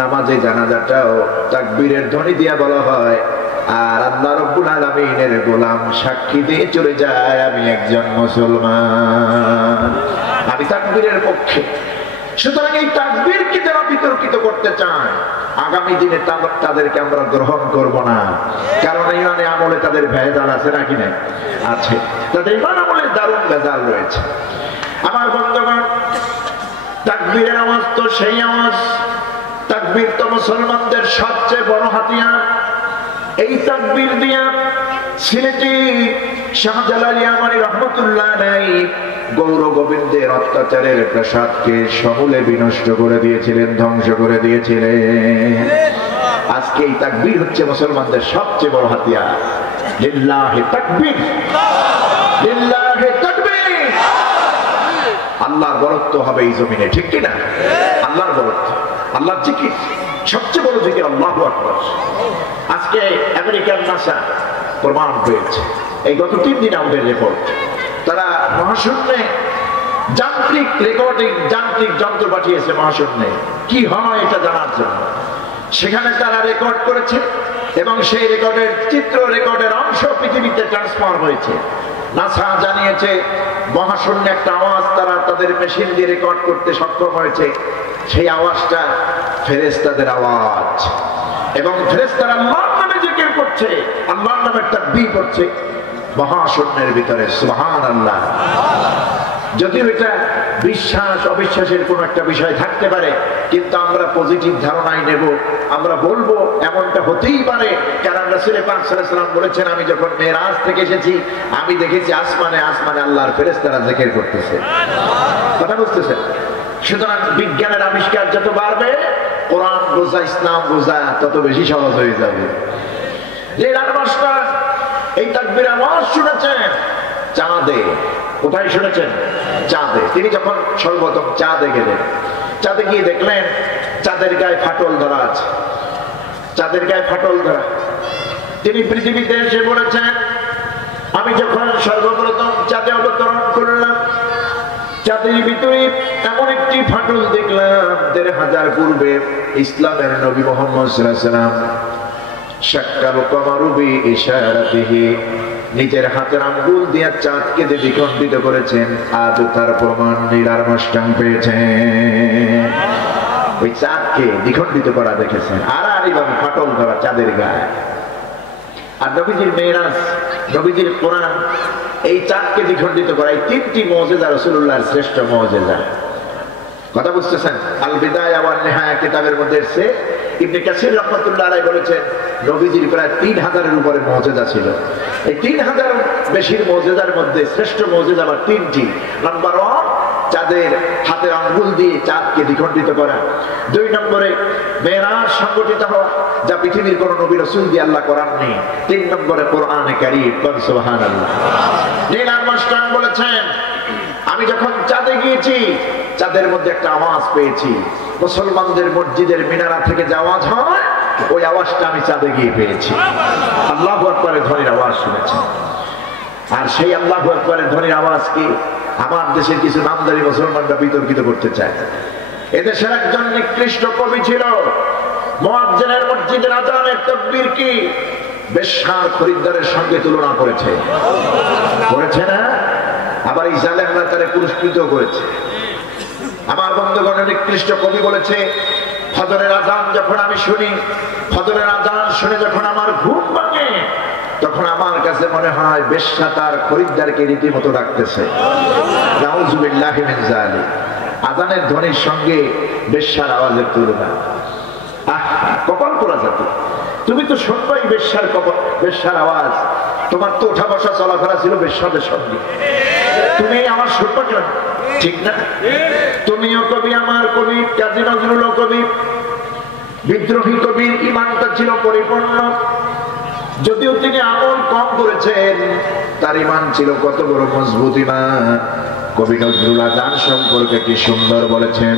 নামাজে জানাজাটাও তাকবীরের ধ্বনি দিয়ে বলা হয়। আর আল্লাহ রাব্বুল আলামিনের গোলাম সাক্ষী দিয়ে চলে যায় আমি একজন মুসলমান, আমি তাকবীরের পক্ষে। সুতরাং এই তাকবীরকে যারা বিতর্কিত করতে চায়, আগামী দিনে তাদেরকে আমরা গ্রহণ করব না, কারণ ইমানে আমলে তাদের ভেজাল আছে নাকি নাই? আছে। তাদের ইমান আমলে দারুণ ভেজাল রয়েছে। আমার বন্ধুগণ, তাকবীরের আওয়াজ তো সেই আওয়াজ তাকবীর তো মুসলমানদের সবচেয়ে বড় হাতিয়ার। এই তাকবীর দিয়া সিলেটি শাহজালাল ইয়ামানী রহমতুল্লাহ আলাইহি গৌর গোবিন্দের অত্যাচারের প্রাসাদকে সমূলে বিনষ্ট করে দিয়েছিলেন, ধ্বংস করে দিয়েছিলেন। আজকে এই তাকবীর হচ্ছে মুসলমানদের সবচেয়ে বড় হাতিয়ার। লিল্লাহি তাকবীর, লিল্লাহি তাকবীর। আল্লাহর বরত্ব হবে এই জমিনে, ঠিক কি না? আল্লাহর বরত্ব, আল্লাহর জিকির, সবচেয়ে বড় জিকির আল্লাহু আকবার। আজকে আমেরিকার নাসা প্রমাণ পেয়েছে, এই গত 3 দিন আমাদের রিপোর্ট, তারা মহাশূন্যে যান্ত্রিক রেকর্ডিং, যান্ত্রিক যন্ত্র পাঠিয়েছে মহাশূন্যে, কি হয় এটা জানার জন্য। সেখানে তারা রেকর্ড করেছে এবং সেই রেকর্ডের চিত্র, রেকর্ডের অংশ পৃথিবীতে ট্রান্সফার হয়েছে। নাসা জানিয়েছে মহাশূন্যে একটা আওয়াজ তারা তাদের মেশিন দিয়ে রেকর্ড করতে সক্ষম হয়েছে। সেই আওয়াজটা ফেরেশতাদের আওয়াজ, এবং ফেরেশতারা আল্লাহর নামে জিকির করছে, আল্লাহর নামে তাকবীর করছে মহাশূন্যের ভিতরে। সুবহানাল্লাহ। যদিও এটা বিশ্বাস অবিশ্বাসের কোন একটা বিষয় থাকতে পারে, কিন্তু আমরা পজিটিভ ধারণাই নেব। আমরা বলবো এমনটা হতেই পারে, কারণ রাসূল পাক সাল্লাল্লাহু আলাইহি ওয়াসাল্লাম বলেছেন, আমি যখন মেরাজ থেকে এসেছি আমি দেখেছি আসমানে আসমানে আল্লাহর ফেরেশতারা জিকির করতেছে। কথা বুঝতেছেন? সুতরাং বিজ্ঞানের আবিষ্কার যত বাড়বে, কোরআন বোঝা, ইসলাম বোঝা তত বেশি সহজ হয়ে যাবে। লীলার মাস্টার এই তাকবীর আওয়াজ শুনেছেন চাঁদে। কোথায় শুনেছেন? চাঁদে। তিনি যখন সর্বপ্রথম চাঁদে গেলেন, চাঁদে গিয়ে দেখলেন চাঁদের গায়ে ফাটল ধরা আছে, চাঁদের গায়ে ফাটল ধরা। তিনি পৃথিবীতে এসে বলেছেন, আমি যখন সর্বপ্রথম চাঁদে অবতরণ করলাম, চাঁদের ভিতরে এমন একটি ফাটল দেখলাম ১৫০০ পূর্বে ইসলামের নবী মুহাম্মদ সাল্লাল্লাহু আলাইহি ওয়াসাল্লাম শাক্কাল কমারু বিইশারাতিহি, নিজের হাতের আঙ্গুল দিয়ে চাঁদকে দ্বিখণ্ডিত করেছেন। আজ তার প্রমাণ নীলার মাস্টাং পেয়েছেন। ওই চাঁদকে দ্বিখণ্ডিত করা দেখেছেন, আর এইভাবে ফাটল ধরা চাঁদের গায়ে। আর নবীজির মেরাজ, নবীজির কোরআন, এই চাঁদকে দ্বিখণ্ডিত করা, এই 3টি মুজিজা রাসূলুল্লাহর শ্রেষ্ঠ মুজিজা। কথা বুঝতেছেন? আল বিদায়া ওয়ান নিহায়া কিতাবের মধ্যে এসেছে, ইবনে কাসির রাহমাতুল্লাহ আলাইহি বলেছেন নবীজির প্রায় 3000-এর উপরে মুজিজা ছিল। এই 3000 বেশির মুজিজার মধ্যে শ্রেষ্ঠ মুজিজা আবার 3টি। নাম্বার 1 চাঁদের হাতে আঙ্গুল দিয়ে চাঁদকে দ্বিখণ্ডিত করা। 2 নম্বরে মেরাজ সংগঠিত হওয়া, যা পৃথিবীর কোন নবী রাসূল দিয়ে আল্লাহ করাননি। 3 নম্বরে কোরআনে কারীম। সুবহানাল্লাহ। নীলার মাস্টার বলেছেন, আমি যখন চাঁদে গিয়েছি চাঁদের মধ্যে একটা আওয়াজ পেয়েছি। মুসলমানদের মসজিদের মিনারা থেকে যে আওয়াজ হয়, ওই আওয়াজটা আমি চাঁদে গিয়ে পেয়েছি। আল্লাহু আকবারের ধ্বনির আওয়াজ শুনেছি। আর সেই আল্লাহু আকবারের ধ্বনির আওয়াজ কি আমার দেশের কিছু নামদারি মুসলমানরা বিতর্কিত করতে চায়। এদেশের একজন নিকৃষ্ট কবি ছিল, মুয়াজ্জিনের মসজিদের আযানের তাকবীর কি বেশ্যার খরিদ্দারের সঙ্গে তুলনা করেছে, করেছে না? আবার এই জালেমরা তারে পুরস্কৃত করেছে। আমার বন্ধুগণ, নিকৃষ্ট কবি বলেছে, ফজরের আযান যখন আমি শুনি, ফজরের আযান শুনে যখন আমার ঘুম ভাঙে, তখন আমার কাছে মনে হয় বেশ্যা তার খরিদ্দারকে রীতিমতো ডাকতেছে। নাউযুবিল্লাহি মিন যালিক। আযানের ধ্বনির সঙ্গে বেশ্যার আওয়াজের তুলনা। কপাল পোড়া জাতি, তুমি তো শুনবাই বেশ্যার বেশ্যার আওয়াজ। তোমার তো ওঠা বসা চলাফেরা ছিল বেশ্যাদের সঙ্গে, তুমি আমার শুনবা কেন? ঠিক না? তুমিও কবি, আমার কবি, কাজী নজরুলও কবি। বিদ্রোহী কবির ইমানটা ছিল পরিপূর্ণ, যদিও তিনি আমল কম করেছেন, তার ইমান ছিল কত বড় মজবুত ইমান। কবি নজরুল আযান সম্পর্কে কি সুন্দর বলেছেন,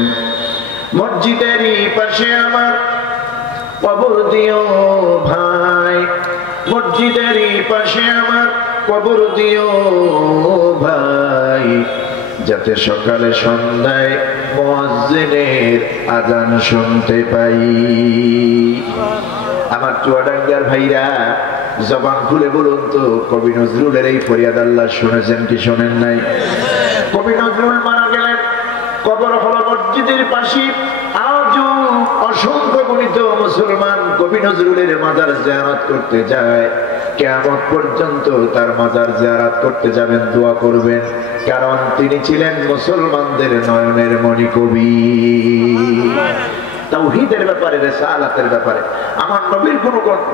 মসজিদেরই পাশে আমার কবর দিও ভাই, মসজিদেরই পাশে আমার কবর দিও ভাই, যাতে সকালে সন্ধ্যায় মুয়াজ্জিনের আযান শুনতে পাই। আমার চুয়াডাঙ্গার ভাইরা জবান খুলে বলুন তো, কবি নজরুলের এই ফরিয়াদ আল্লাহ শুনেছেন কি শোনেন নাই? কবি নজরুল মারা গেলেন, কবর হলো মসজিদের পাশে। আজও অসংখ্য গণিত মুসলমান কবি নজরুলের মাজার জিয়ারত করতে যায়। কিয়ামত পর্যন্ত তার মাজার জিয়ারত করতে যাবেন, দোয়া করবেন, কারণ তিনি ছিলেন মুসলমানদের নয়নের মণি কবি। তাওহীদের ব্যাপারে, রিসালাতের ব্যাপারে আমার নবীর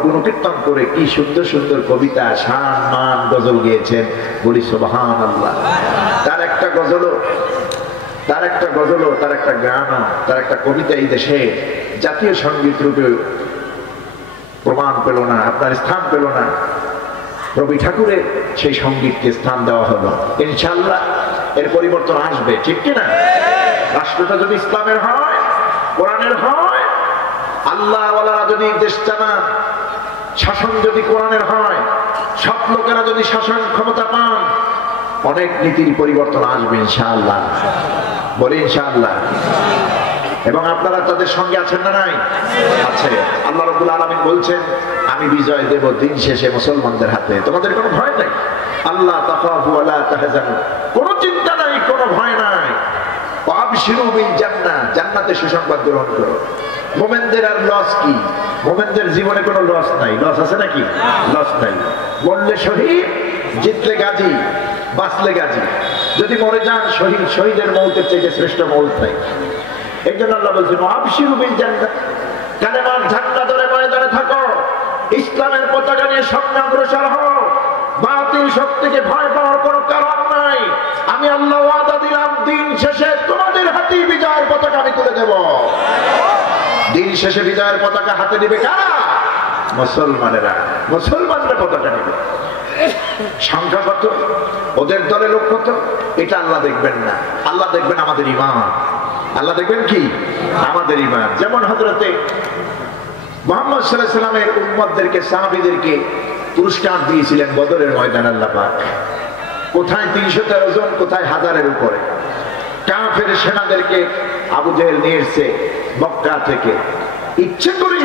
গুণকীর্তন করে কি সুন্দর সুন্দর কবিতা, শান মান, গজল গেয়েছেন। বলি সুবহানাল্লাহ। তার একটা গজলও, তার একটা গানও, তার একটা কবিতা এই দেশে জাতীয় সঙ্গীত রূপে প্রমাণ পেল না, আপনার স্থান পেল না। রবি ঠাকুরের সেই সঙ্গীতকে স্থান দেওয়া হলো। ইনশাআল্লাহ এর পরিবর্তন আসবে, ঠিক কিনা? রাষ্ট্রটা যদি ইসলামের হয়, কোরআনের হয়, আল্লাহ ওয়ালারা যদি দেশ চালান, শাসন যদি কোরআনের হয়, সব লোকেরা যদি শাসন ক্ষমতা পান, অনেক নীতির পরিবর্তন আসবে ইনশাআল্লাহ। বলি ইনশাআল্লাহ। এবং আপনারা তাদের সঙ্গে আছেন না? নাই আছে। আল্লাহ রাব্বুল আলামিন বলছেন, আমি বিজয় দেব দিন শেষে মুসলমানদের হাতে, তোমাদের কোনো ভয় নাই। আল্লাহ তাখাফু ওয়া লা তাহজানু, কোনো চিন্তা নাই, কোনো ভয় নাই। ওয়াবশিরু বিল জান্নাহ, জান্নাতের সুসংবাদ গ্রহণ করো। মুমিনদের আর লস কি? মুমিনদের জীবনে কোনো লস নাই। লস আছে নাকি? লস নাই। মরলে শহীদ, জিতলে গাজী, বাঁচলে গাজী। যদি মরে যান শহীদ, শহীদের মৌতের চাইতে শ্রেষ্ঠ মৌত নাই। এই জন্য আল্লাহ বলছেন ওয়াবশিরু বিল জান্নাহ, কালেমার ঝান্ডা ধরে ময়দানে থাকো, ইসলামের পতাকা নিয়ে সামনে অগ্রসর হও। বাতিল শক্তিকে ভয় পাওয়ার কোনো কারণ নাই। আমি আল্লাহ ওয়াদা দিলাম, দিন শেষে তোমাদের হাতে বিজয়ের পতাকা আমি তুলে দেব। দিন শেষে বিজয়ের পতাকা হাতে দিবে কারা? মুসলমানেরা। মুসলমানরা পতাকা নেবে। সংখ্যা কত, ওদের দলে লোক কত, এটা আল্লাহ দেখবেন না। আল্লাহ দেখবেন আমাদের ঈমান। আল্লাহ দেখবেন কি? আমাদের ঈমান। যেমন হযরতে মুহাম্মদ সাল্লাল্লাহু আলাইহি ওয়াসাল্লামের উম্মতদেরকে, সাহাবীদেরকে পুরস্কার দিয়েছিলেন বদরের ময়দানে আল্লাহ পাক। কোথায় 313 জন, কোথায় হাজারের উপরে। কাফের সেনাদেরকে আবু জেহেল নিয়ে এসেছে মক্কা থেকে, ইচ্ছে করে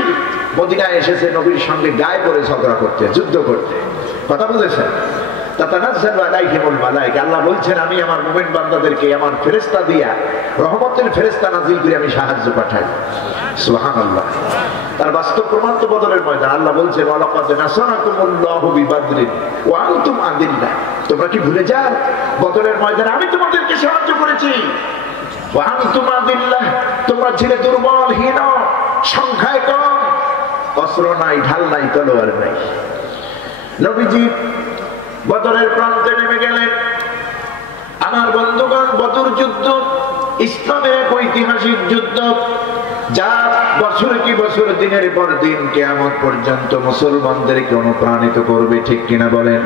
মদিনায় এসেছে নবীর সঙ্গে গায়ে পড়ে ঝগড়া করতে, যুদ্ধ করতে। কথা বুঝেছেন? তাতানাজ্জালু আলাইহিমুল মালায়েকা, আল্লাহ বলছেন আমি আমার মুমিন বান্দাদেরকে আমার ফেরেশতা দিয়া, রহমতের ফেরেশতা নাযিল করে আমি সাহায্য পাঠাই। সুবহানাল্লাহ। তার বাস্তব প্রমাণ তো বদরের ময়দান। আল্লাহ বলছেন ওয়ালাকাদ নাসারাকুমুল্লাহু বিবাদরিন ওয়া আনতুম আদিল্লাহ, তোমরা কি ভুলে যাও বদরের ময়দানে আমি তোমাদেরকে সাহায্য করেছি। ওয়া আনতুম আদিল্লাহ, তোমরা ছিলে দুর্বল, হীন, সংখ্যায় কম, অস্ত্র নাই, ঢাল নাই, তলোয়ার নাই। নবীজি বদরের প্রান্তে নেমে গেলেন। আমার বন্ধুগণ, বদর যুদ্ধ ইসলামের এক ঐতিহাসিক যুদ্ধ, যা বছর কি বছর, দিনের পর দিন কিয়ামত পর্যন্ত মুসলমানদেরকে অনুপ্রাণিত করবে, ঠিক কিনা বলেন?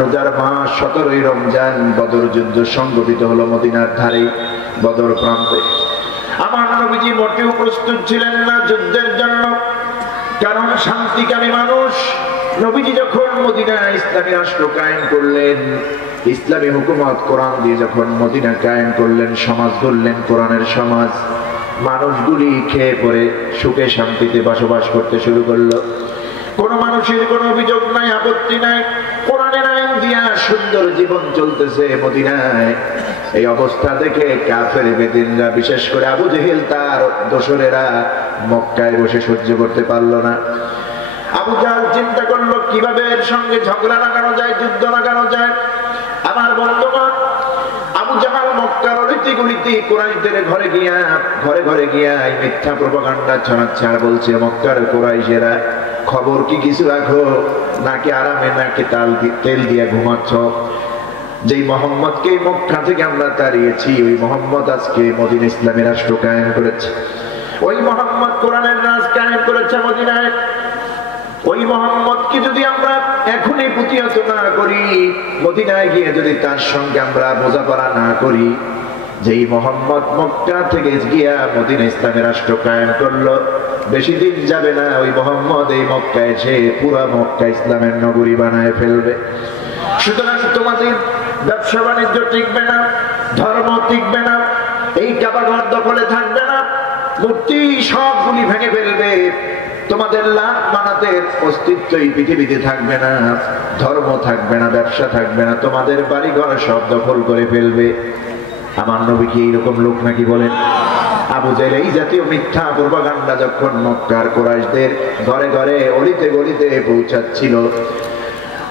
রোজার মাস 17ই রমজান বদর যুদ্ধ সংঘটিত হলো মদিনার ধারে, বদর প্রান্তে। আমার নবীজি মোটেও প্রস্তুত ছিলেন না যুদ্ধের জন্য, কারণ শান্তিকামী মানুষ। নবীজি যখন মদিনায় ইসলামী রাষ্ট্র কায়েম করলেন, ইসলামী হুকুমত কোরআন দিয়ে যখন মদিনা কায়েম করলেন, সমাজ গড়লেন কোরআনের সমাজ, মানুষগুলি খেয়ে পরে সুখে শান্তিতে বসবাস করতে শুরু করলো। কোন মানুষের কোনো অভিযোগ নাই, আপত্তি নাই, কোরআনের আইন দিয়া সুন্দর জীবন চলতেছে মদিনায়। এই অবস্থা দেখে কাফের বেদিনরা, বিশেষ করে আবু জেহেল তার দোসরেরা মক্কায় বসে সহ্য করতে পারলো না। আবু জাহেল চিন্তা করলো কিভাবে এর সঙ্গে ঝগড়া লাগানো যায়, যুদ্ধ লাগানো যায়। আমার বন্ধুগণ, আবু জাহেল মক্কার অলিতে গলিতে কুরাইশদের ঘরে ঘরে গিয়া এই মিথ্যা প্রপাগান্ডা ছড়াচ্ছে আর বলছে, মক্কার কুরাইশেরা খবর কি কিছু রাখো, নাকি আরামে, নাকি তেল দিয়ে ঘুমাচ্ছ? যেই মোহাম্মদকে মক্কা থেকে আমরা তাড়িয়েছি, ওই মোহাম্মদ আজকে মদিনা ইসলামী রাষ্ট্র কায়েম করেছে। ওই মোহাম্মদ কোরআনের রাজ কায়েম করেছে মদিনায়। ওই মোহাম্মদকে যদি আমরা এখনই প্রতিহত না করি, মদিনায় গিয়ে যদি তার সঙ্গে আমরা বোঝাপড়া না করি, যেই মোহাম্মদ মক্কা থেকে গিয়া মদিনা ইসলামী রাষ্ট্র কায়েম করলো, বেশি দিন যাবে না ওই মোহাম্মদ এই মক্কা এসে পুরা মক্কা ইসলামের নগরী বানায় ফেলবে। সুতরাং তোমাদের ব্যবসা বাণিজ্য টিকবে না, ধর্ম টিকবে না, এই কাবাঘর দখলে থাকবে না, মূর্তি সবগুলি ভেঙে ফেলবে, তোমাদের লাখ মানাতের অস্তিত্বই পৃথিবীতে থাকবে না, ধর্ম থাকবে না, ব্যবসা থাকবে না, তোমাদের বাড়িঘর সব দখল করে ফেলবে। আমার নবী কি এইরকম লোক নাকি বলেন? আবু জেহেল এই জাতীয় মিথ্যা প্রপাগান্ডা যখন মক্কার কুরাইশদের ঘরে ঘরে, অলিতে গলিতে পৌঁছাচ্ছিল,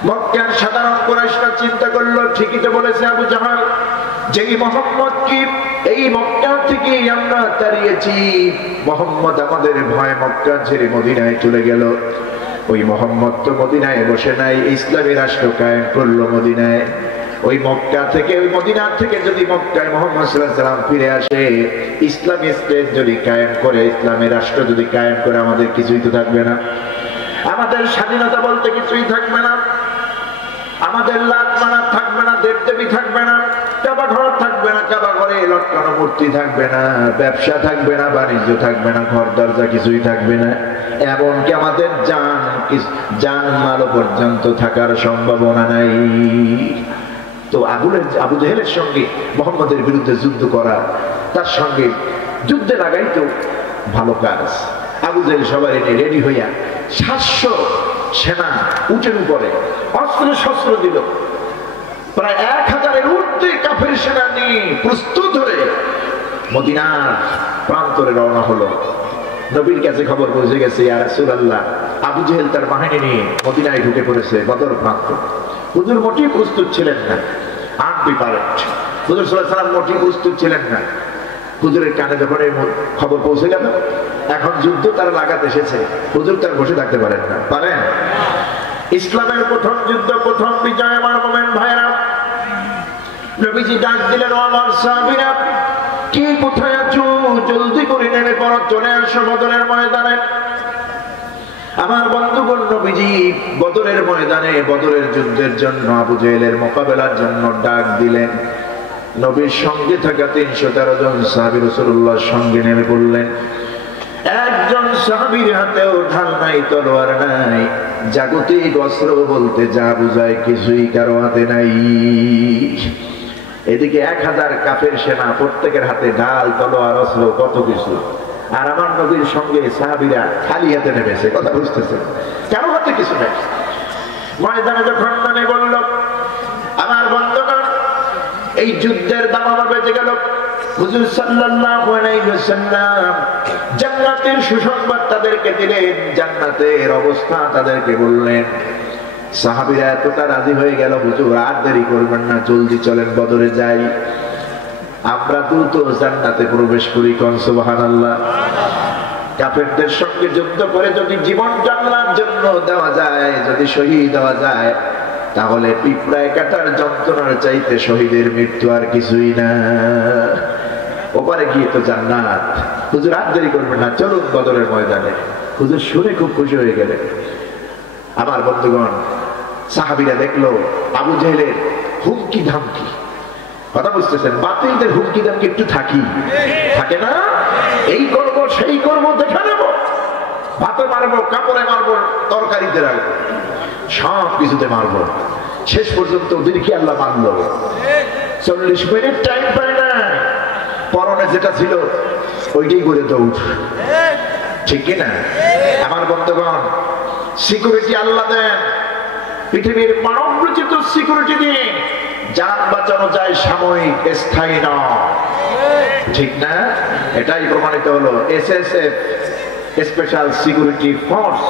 মক্কার সাধারণ কুরাইশরা চিন্তা করলো ঠিকই তো বলেছে আবু জাহেল, যেই মুহাম্মদ কি এই মক্কা থেকে আমরা তাড়িয়েছি, মুহাম্মদ আমাদের ভয় মক্কা ছেড়ে মদিনায় চলে গেল। ওই মুহাম্মদ তো মদিনায় বসে নাই, ইসলামী রাষ্ট্র কায়েম করলো মদিনায়। ওই মক্কা থেকে, ওই মদিনা থেকে যদি মক্কায় মুহাম্মদ সাল্লাল্লাহু আলাইহি ওয়াসাল্লাম ফিরে আসে, ইসলামী স্টেট যদি কায়েম করে, ইসলামী রাষ্ট্র যদি কায়েম করে, আমাদের কিছুই তো থাকবে না। আমাদের স্বাধীনতা বলতে কিছুই থাকবে না, আমাদের লাত মানাত থাকবে না, দেবদেবী থাকবে না, কাবা ঘর থাকবে না, কাবা ঘরে লটকানো মূর্তি থাকবে না, ব্যবসা থাকবে না, বাণিজ্য থাকবে না, ঘর দরজা কিছুই থাকবে না। এমনকি আমাদের জান পর্যন্ত থাকার সম্ভাবনা নাই। তো আবু জেহেলের সঙ্গে মুহাম্মদের বিরুদ্ধে যুদ্ধ করা, তার সঙ্গে যুদ্ধে লাগাই তো ভালো কাজ। আবু জেহেল সবাই রেডি হইয়া 700 সেনা উটের উপরে অস্ত্র শস্ত্র দিল, প্রায় 1000-এর ঊর্ধ্বে কাফের সেনা নিয়ে প্রস্তুত হয়ে মদিনার প্রান্তরে রওনা হলো। নবীর কাছে খবর পৌঁছে গেছে, ইয়া রাসূলুল্লাহ, আবু জেহেল তার বাহিনী নিয়ে মদিনায় ঢুকে পড়েছে বদর প্রান্ত। হুজুর মোটেই প্রস্তুত ছিলেন না, আনপ্রিপারেড। হুজুর সাল্লাল্লাহু আলাইহি ওয়াসাল্লাম মোটেই প্রস্তুত ছিলেন না। হুজুরের কানে যখন এই খবর পৌঁছে গেল, এখন যুদ্ধ তারা লাগাতে এসেছে, হুজুর তার বসে থাকতে পারেন না, পারেন? ইসলামের প্রথম যুদ্ধ, প্রথম বিজয়, আমার মুমিন ভাইরা। নবীজি ডাক দিলেন, ও আমার সাহাবীরা, কি কোথায় আছো? জলদি করে নেমে পড়ো, চলে আসো বদরের ময়দানে। আমার বন্ধুগণ, নবীজি বদরের ময়দানে বদরের যুদ্ধের জন্য, আবু জেহেলের মোকাবেলার জন্য ডাক দিলেন। নবীর সঙ্গে থাকা 313 জন সাহাবী রাসূলুল্লাহর সঙ্গে নেমে পড়লেন। একজন সাহাবীর হাতেও ঢাল নাই, তলোয়ার নাই, জাগতিক অস্ত্র বলতে যা বুঝায় কিছুই কারো হাতে নাই। এদিকে 1000 কাফের সেনা, প্রত্যেকের হাতে ঢাল, তলোয়ার, অস্ত্র, কত কিছু। আর আমার নবীর সঙ্গে সাহাবীরা খালি হাতে নেমেছে। কথা বুঝতেছে? কারো হাতে কিছু নাই। ময়দানে যখন নামে বলল, আমার বন্ধুগণ, এই যুদ্ধের দামামা বেজে গেল। হুজুর সাল্লাল্লাহু আলাইহি ওয়াসাল্লাম জান্নাতের সুসংবাদ তাদেরকে দিলেন, জান্নাতের অবস্থা তাদেরকে বললেন। সাহাবীরা এতটা রাজি হয়ে গেল, হুজুর আর দেরি করবেন না, জলদি চলেন, বদরে যাই, আমরা দ্রুত জান্নাতে প্রবেশ করি। কোন সুবহানাল্লাহ। কাফেরদের সঙ্গে যুদ্ধ করে যদি জীবন জান্নাতের জন্য দেওয়া যায়, যদি শহীদ হওয়া যায়, তাহলে পিঁপড়ায় কাটার যন্ত্রণার চাইতে শহীদের মৃত্যু আর কিছুই না। ওপারে গিয়ে তো জান্নাত। হুজুর আর দেরি করবেন না, চলুন বদরের ময়দানে। হুজুর শুনে খুব খুশি হয়ে গেলেন। আমার বন্ধুগণ, সাহাবীরা দেখলো আবু জেহেলের হুমকি ধামকি। কথা বুঝতেছেন? বাতিলদের হুমকি ধামকি একটু থাকে না? এই করব, সেই করব, দেখে নেব, ভাতে মারবো, কাপড়ে মারবো, তরকারিতে রাখবো, সব কিছুতে মারবো। শেষ পর্যন্ত ওদেরকে আল্লাহ মানলো। 40 মিনিট টাইম পায় না, পরনে যেটা ছিল ওইটাই করে দৌড়। ঠিক কিনা? আমার বন্ধুগণ, সিকিউরিটি আল্লাহ দেন, পৃথিবীর মানব রচিত সিকিউরিটি দিয়ে জান বাঁচানো যায়, সাময়িক, স্থায়ী নয়। ঠিক না? এটাই প্রমাণিত হলো। SSF, স্পেশাল সিকিউরিটি ফোর্স,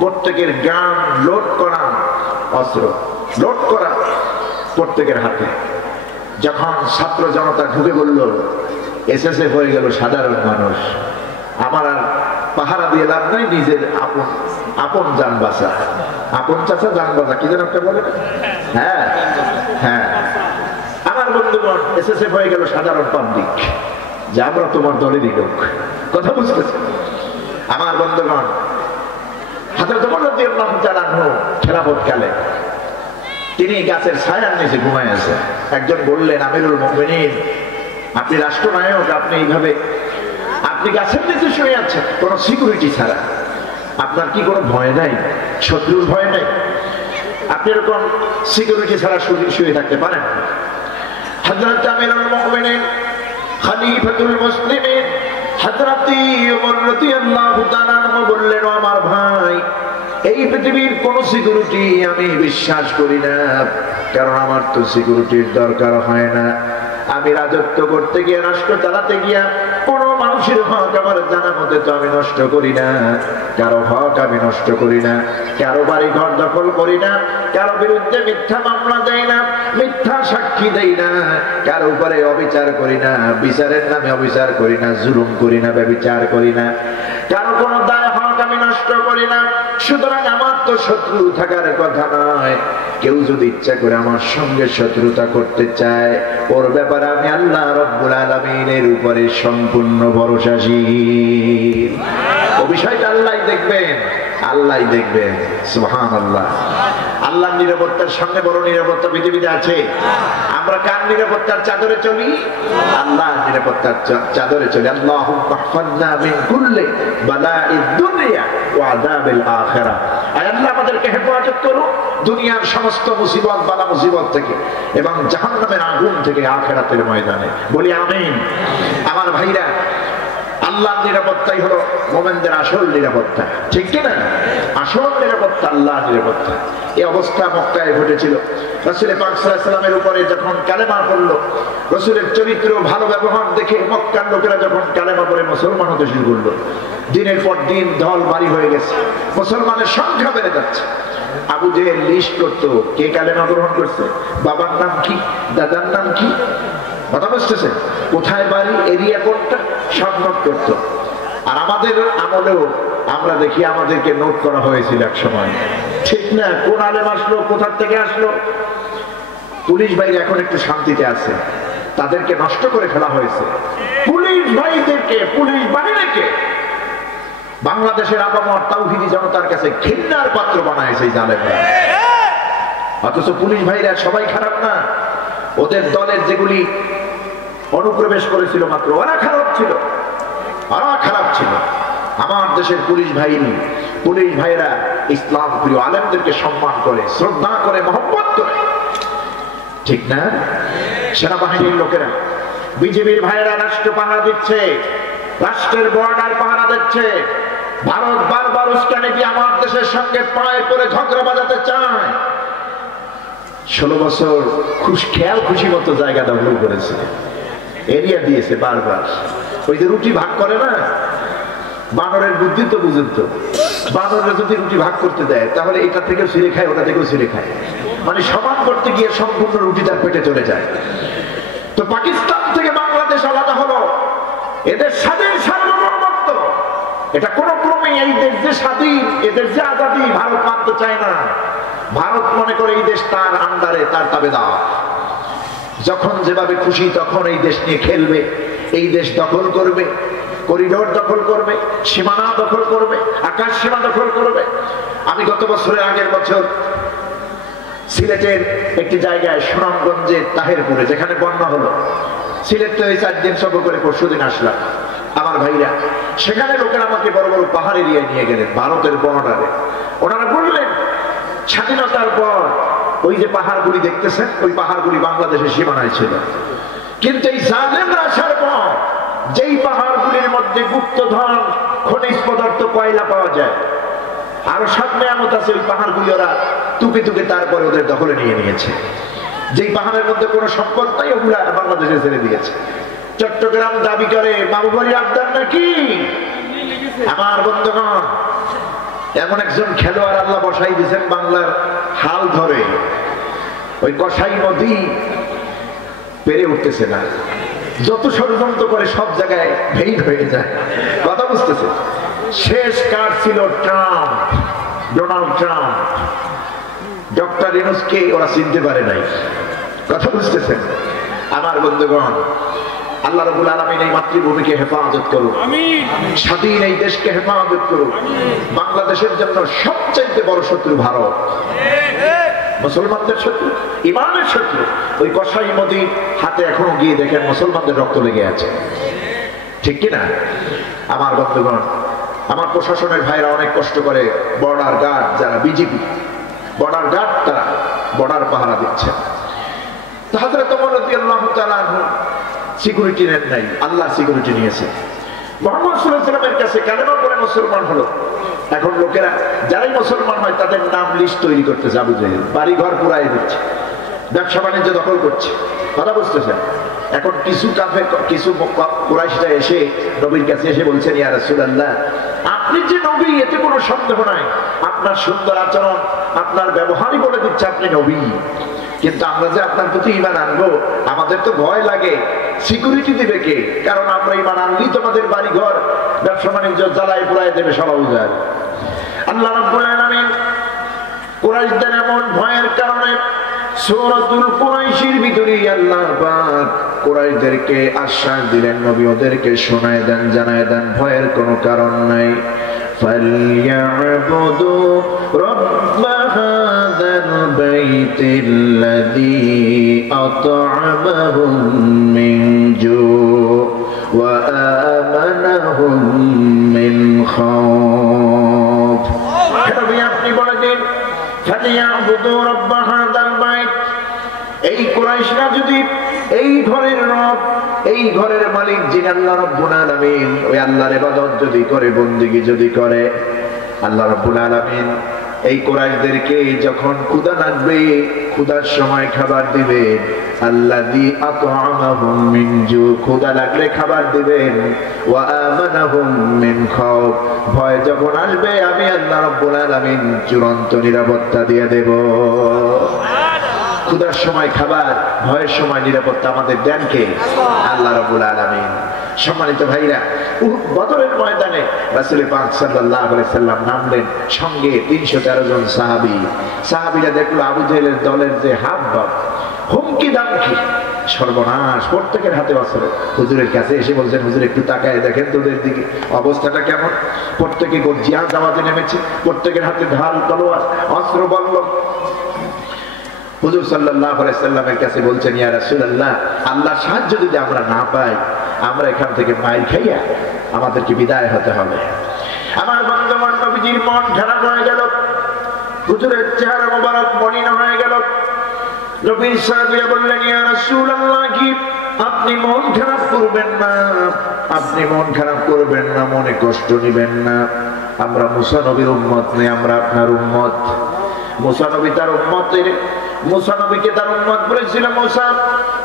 প্রত্যেকের গান লোড করা, অস্ত্র লোড করা প্রত্যেকের হাতে। যখন ছাত্র জনতা ঢুকে বলল, SSF হয়ে গেল সাধারণ মানুষ। আমার আর পাহারা দিয়ে লাভ নাই, নিজের আপন জান বাঁচা, আপন চাচা জান বাঁচা, কি যেন একটা বলে। হ্যাঁ হ্যাঁ, আমার বন্ধুগণ, SSF হয়ে গেল সাধারণ পাবলিক, যে আমরা তোমার দলেরই লোক। কথা বুঝতেছে? আমার বন্ধুগণ, হযরত ওমর রাদিয়াল্লাহু তাআলা খেলাফত কালে তিনি গাছের ছায়ার নিচে ঘুমায় আছে। একজন বললেন, আমিরুল মুমিনিন, আপনি রাষ্ট্রনায়ক, আপনি এইভাবে আপনি গাছের নিচে শুয়ে আছেন কোন সিকিউরিটি ছাড়া, আপনার কি কোনো ভয় নাই? শত্রুর ভয় নাই? আপনি এরকম সিকিউরিটি ছাড়া শুয়ে থাকতে পারেন? হযরত আমিরুল মুমিনিন, খলিফাতুল মুসলিমিন হযরত ওমর রাদিয়াল্লাহু তাআলা বললেন, আমার ভাই, এই পৃথিবীর কোন সিকিউরিটি আমি বিশ্বাস করি না, কারণ আমার তো সিকিউরিটির দরকার হয় না। আমি রাজত্ব করতে গিয়ে, রাষ্ট্র চালাতে গিয়া কোনো মানুষের হক আমার জানা মতে তো আমি নষ্ট করি না, কারো হক আমি নষ্ট করি না, কারো বাড়ি ঘর দখল করি না, কারো বিরুদ্ধে মিথ্যা মামলা দেই না, মিথ্যা সাক্ষী দেই না, কারো উপরে অবিচার করি না, বিচারের নামে অবিচার করি না, জুলুম করি না, ব্যভিচার করি না, কারো কোনো দায় হক আমি নষ্ট করি না। সুতরাং আমার তো শত্রু থাকার কথা নয়। কেউ যদি ইচ্ছা করে আমার সঙ্গে শত্রুতা করতে চায়, ওর ব্যাপারে আমি আল্লাহ রব্বুল আলামিনের উপরে সম্পূর্ণ ভরসাশীল। ও বিষয়টা আল্লাহই দেখবেন, আল্লাহই দেখবেন। সুবহানাল্লাহ। আল্লাহর নিরাপত্তার সামনে বড় নিরাপত্তা পৃথিবীতে আছে? আমরা কার নিরাপত্তার চাদরে চলি? আল্লাহর নিরাপত্তার চাদরে চলি। আল্লাহুম্মা ইহফাযনা মিন কুল্লি বালাইদ দুনিয়া ওয়া আযাবিল আখিরাহ। আয় আল্লাহ আমাদেরকে হেফাজত করো দুনিয়ার সমস্ত মুসিবত, বালা মুসিবত থেকে এবং জাহান্নামের আগুন থেকে আখিরাতের ময়দানে। বলি আমিন। আমার ভাইরা, আল্লাহর নিরাপত্তাই হলো মুমিনদের আসল নিরাপত্তা, ঠিক কি না? আসল নিরাপত্তা আল্লাহর নিরাপত্তা। এই অবস্থা মক্কায় ঘটেছিল। রাসূল পাক সাল্লাল্লাহু আলাইহি ওয়াসাল্লামের উপরে যখন কালেমা পড়ল, রাসূলের চরিত্র ভালো ব্যবহার দেখে মক্কার লোকেরা যখন কালেমা পড়ে মুসলমান হতে শুরু করলো, দিনের পর দিন দল বাড়ি হয়ে গেছে, মুসলমানের সংখ্যা বেড়ে যাচ্ছে। আবু জেহেল লিস্ট করতো কে কালেমা গ্রহণ করছে, বাবার নাম কি, দাদার নাম কি, কথা বুঝতেছে, কোথায় বাড়ি, এরিয়া কোনটা, সব নোট করতো। আর আমাদের আমলেও আমরা দেখি আমাদেরকে নোট করা হয়েছিল এক সময়, ঠিক না? কোন আলেম আসলো, কোথার থেকে আসলো। পুলিশ ভাইরা এখন একটু শান্তিতে আছে, তাদেরকে নষ্ট করে ফেলা হয়েছে। পুলিশ ভাইদেরকে, পুলিশ বাহিনীকে বাংলাদেশের আপামর তাওহীদি জনতার কাছে ঘৃণার পাত্র বানায় সেই জালেমরা। অথচ পুলিশ ভাইরা সবাই খারাপ না, ওদের দলের যেগুলি অনুপ্রবেশ করেছিল মাত্র ওরা খারাপ ছিল, ওরা খারাপ ছিল। আমার দেশের পুলিশ বাহিনী, পুলিশ ভাইরা ইসলাম প্রিয় আলেমদেরকে সম্মান করে, শ্রদ্ধা করে, মহব্বত করে, ঠিক না? সেনাবাহিনীর লোকেরা, বিজেপির ভাইরা রাষ্ট্র পাহারা দিচ্ছে, রাষ্ট্রের বর্ডার পাহারা দিচ্ছে। ভারত বারবার উস্কানি দিয়ে আমার দেশের সঙ্গে পায়ে করে ঝগড়া বাজাতে চায়। 16 বছর খেয়াল খুশি মতো জায়গা দখল করেছে, এরিয়া দিয়েছে বারবার। ওই যে রুটি ভাগ করে না, বানরের বুদ্ধি তো বুঝেন তো, বানরের যদি রুটি ভাগ করতে দেয় তাহলে এটা থেকেও ছিঁড়ে খায়, ওটা থেকেও ছিঁড়ে খায়, মানে সমান করতে গিয়ে সম্পূর্ণ রুটি তার পেটে চলে যায়। তো পাকিস্তান থেকে বাংলাদেশ আলাদা হলো, এদের স্বাধীন সার্বভৌমত্ব, এটা কোন ক্রমে এই দেশ যে স্বাধীন, এদের যে আজাদী ভারত মানতে চায় না। ভারত মনে করে এই দেশ তার আন্ডারে, তার তাবেদার। যখন যেভাবে খুশি তখন এই দেশ নিয়ে খেলবে, এই দেশ দখল করবে, করিডোর দখল করবে, সীমানা দখল করবে, আকাশ সীমা দখল করবে। আমি গত বছরের আগের বছর সিলেটের একটি জায়গায়, সুনামগঞ্জের তাহেরপুরে, যেখানে বন্যা হলো, সিলেট তো এই 4 দিন সফর করে পরশুদিন আসলাম। আমার ভাইরা, সেখানে লোকেরা আমাকে বড় বড় পাহাড় এরিয়ায় নিয়ে গেলেন, ভারতের বর্ডারে। ওনারা বললেন স্বাধীনতার পর ওই যে পাহাড়গুলি দেখতেছেন, ওই পাহাড়গুলি বাংলাদেশের সীমানায় ছিল, কিন্তু এই জালেমরা আসার পর যেই পাহাড়গুলির মধ্যে গুপ্তধন, খনিজ পদার্থ, কয়লা পাওয়া যায়, আরো সব নিয়ামত আছে, ওই পাহাড়গুলি ওরা টুকে টুকে তারপরে ওদের দখলে নিয়ে নিয়েছে। যেই পাহাড়ের মধ্যে কোনো সম্পদ নাই, ওগুলা বাংলাদেশে ছেড়ে দিয়েছে। চট্টগ্রাম দাবি করে বাবুবাড়ি আবদার নাকি? আমার বন্ধুগণ, এমন একজন খেলোয়াড় আল্লাহ বসাই দিয়েছেন বাংলার হাল ধরে, ওই কসাই নদী পেরে উঠতেছে না, যত ষড়যন্ত্র করে সব জায়গায় ভেদ হয়ে যায়, কথা বুঝতেছে। শেষ কার্ড ছিল ট্রাম্প, ডোনাল্ড ট্রাম্প। ডক্টর ইউনূসকে ওরা চিনতে পারে নাই, কথা বুঝতেছেন। আমার বন্ধুগণ, আল্লাহ রাব্বুল আলামিন এই মাতৃভূমিকে হেফাজত করুন, স্বাধীন এই দেশকে হেফাজত করুন। বাংলাদেশের জন্য সবচেয়ে বড় শত্রু ভারত, মুসলমানদের শত্রু, ইমানের শত্রু। ওই কসাই নদী হাতে এখনো গিয়ে দেখেন মুসলমানদের রক্ত লেগে আছে, ঠিক কিনা? আমার বন্ধুগণ, আমার প্রশাসনের ভাইরা অনেক কষ্ট করে, বর্ডার গার্ড যারা বিজেপি বর্ডার গার্ড, তারা বর্ডার পাহারা দিচ্ছে। হযরত ওমর রাদিয়াল্লাহু তাআলা আনহু সিকিউরিটি নেন নাই, আল্লাহ সিকিউরিটি নিয়েছে। মুহাম্মদ সাল্লাল্লাহু আলাইহি ওয়াসাল্লামের কাছে কালেমা পড়ে মুসলমান হলো। এখন লোকেরা যারাই মুসলমান হয় তাদের নাম লিস্ট তৈরি করতেছে, আবু জেহেল বাড়ি ঘর পুরাই দিচ্ছে, ব্যবসা বাণিজ্য দখল করছে, কথা বুঝতেছেন। এখন কিছু কুরাইশরা এসে নবীর কাছে এসে বলছেন, ইয়া রাসূলুল্লাহ, আপনি যে নবী এতে কোনো সন্দেহ নাই, আপনার সুন্দর আচরণ, আপনার ব্যবহারই বলে দিচ্ছে আপনি নবী, কিন্তু আমরা যে আপনার প্রতি ঈমান আনবো আমাদের তো ভয় লাগে, সিকিউরিটি দিবে কে? কারণ আমরা ঈমান আনলেই তোমাদের বাড়ি ঘর ব্যবসা বাণিজ্য জ্বালায় পোড়ায় দেবে সবাই যায়। আল্লাহ রাব্বুল আলামিন কুরাইশদের এমন ভয়ের কারণে সূরাতুল কুরাইশের ভিতরে আল্লাহ পাক কুরাইশদেরকে আশ্বাস দিলেন, নবী ওদেরকে শোনায় দেন, জানায় দেন, ভয়ের কোনো কারণ নাই। ফালইয়াবুদু রাব্ব হাযাল বাইতিল্লাযী আত'আমাহুম মিন জু' ওয়া আমানাহুম মিন খাউফ। নবী আপনি বলে দিন, ফালইয়াবুদু রাব্ব হাযাল বাইত, এই কুরাইশরা যদি এই ঘরের রব, এই ঘরের মালিক যিনি আল্লাহ রাব্বুল আলামিন, ওই আল্লাহর ইবাদত যদি করে, বন্দেগী যদি করে, আল্লাহ রাব্বুল আলামিন এই কুরাইশদেরকে যখন ক্ষুধা লাগবে, ক্ষুধার সময় খাবার দিবে, আল্লাযী আত'আমাহুম মিন জু', ক্ষুধা লাগলে খাবার দিবেন, ওয়া আমানাহুম মিন খাউফ, ভয় যখন আসবে আমি আল্লাহ রাব্বুল আলামিন চূড়ান্ত নিরাপত্তা দিয়ে দেব। ক্ষুধার সময় খাবার, ভয়ের সময় নিরাপত্তা আমাদের দেন কে? আল্লাহ রাব্বুল আলামিন। সম্মানিত ভাইরা, বদরের ময়দানে রাসূল পাক সাল্লাল্লাহু আলাইহি সাল্লাম নামলেন, সঙ্গে 313 জন সাহাবীরা দেখলো আবু জেহেলের দলের যে হাবভাব, হুমকি দামকি, সর্বনাশ, প্রত্যেকের হাতে অস্ত্র। হুজুরের কাছে এসে বলছেন, হুজুর একটু তাকায় দেখেন তোদের দিকে অবস্থাটা কেমন। প্রত্যেকে জিহাদ জামাতে নেমেছে, প্রত্যেকের হাতে ঢাল, তলোয়ার, অস্ত্র বল্লম। হুজুর সাল্লাল্লাহু আলাইহি সাল্লামের কাছে বলছেন, ইয়া রাসূলুল্লাহ, আল্লাহর সাহায্য যদি আমরা না পাই, আমরা এখান থেকে মাইর খাইয়া আমাদেরকে বিদায় হতে হবে। আমার বন্ধুগণ, নবীজির মন খারাপ হয়ে গেল, হুজুরের চেহারা মোবারক মলিন হয়ে গেল। নবীর সাহাবীরা বললেন, ইয়া রাসূলুল্লাহ, কি আপনি মন খারাপ করবেন না, আপনি মন খারাপ করবেন না, মনে কষ্ট নেবেন না। আমরা মুসা নবীর উম্মত নই, আমরা আপনার উম্মত। মুসা নবী তার উম্মতের, মুসা নবীকে তার উম্মত বলেছিল, মুসা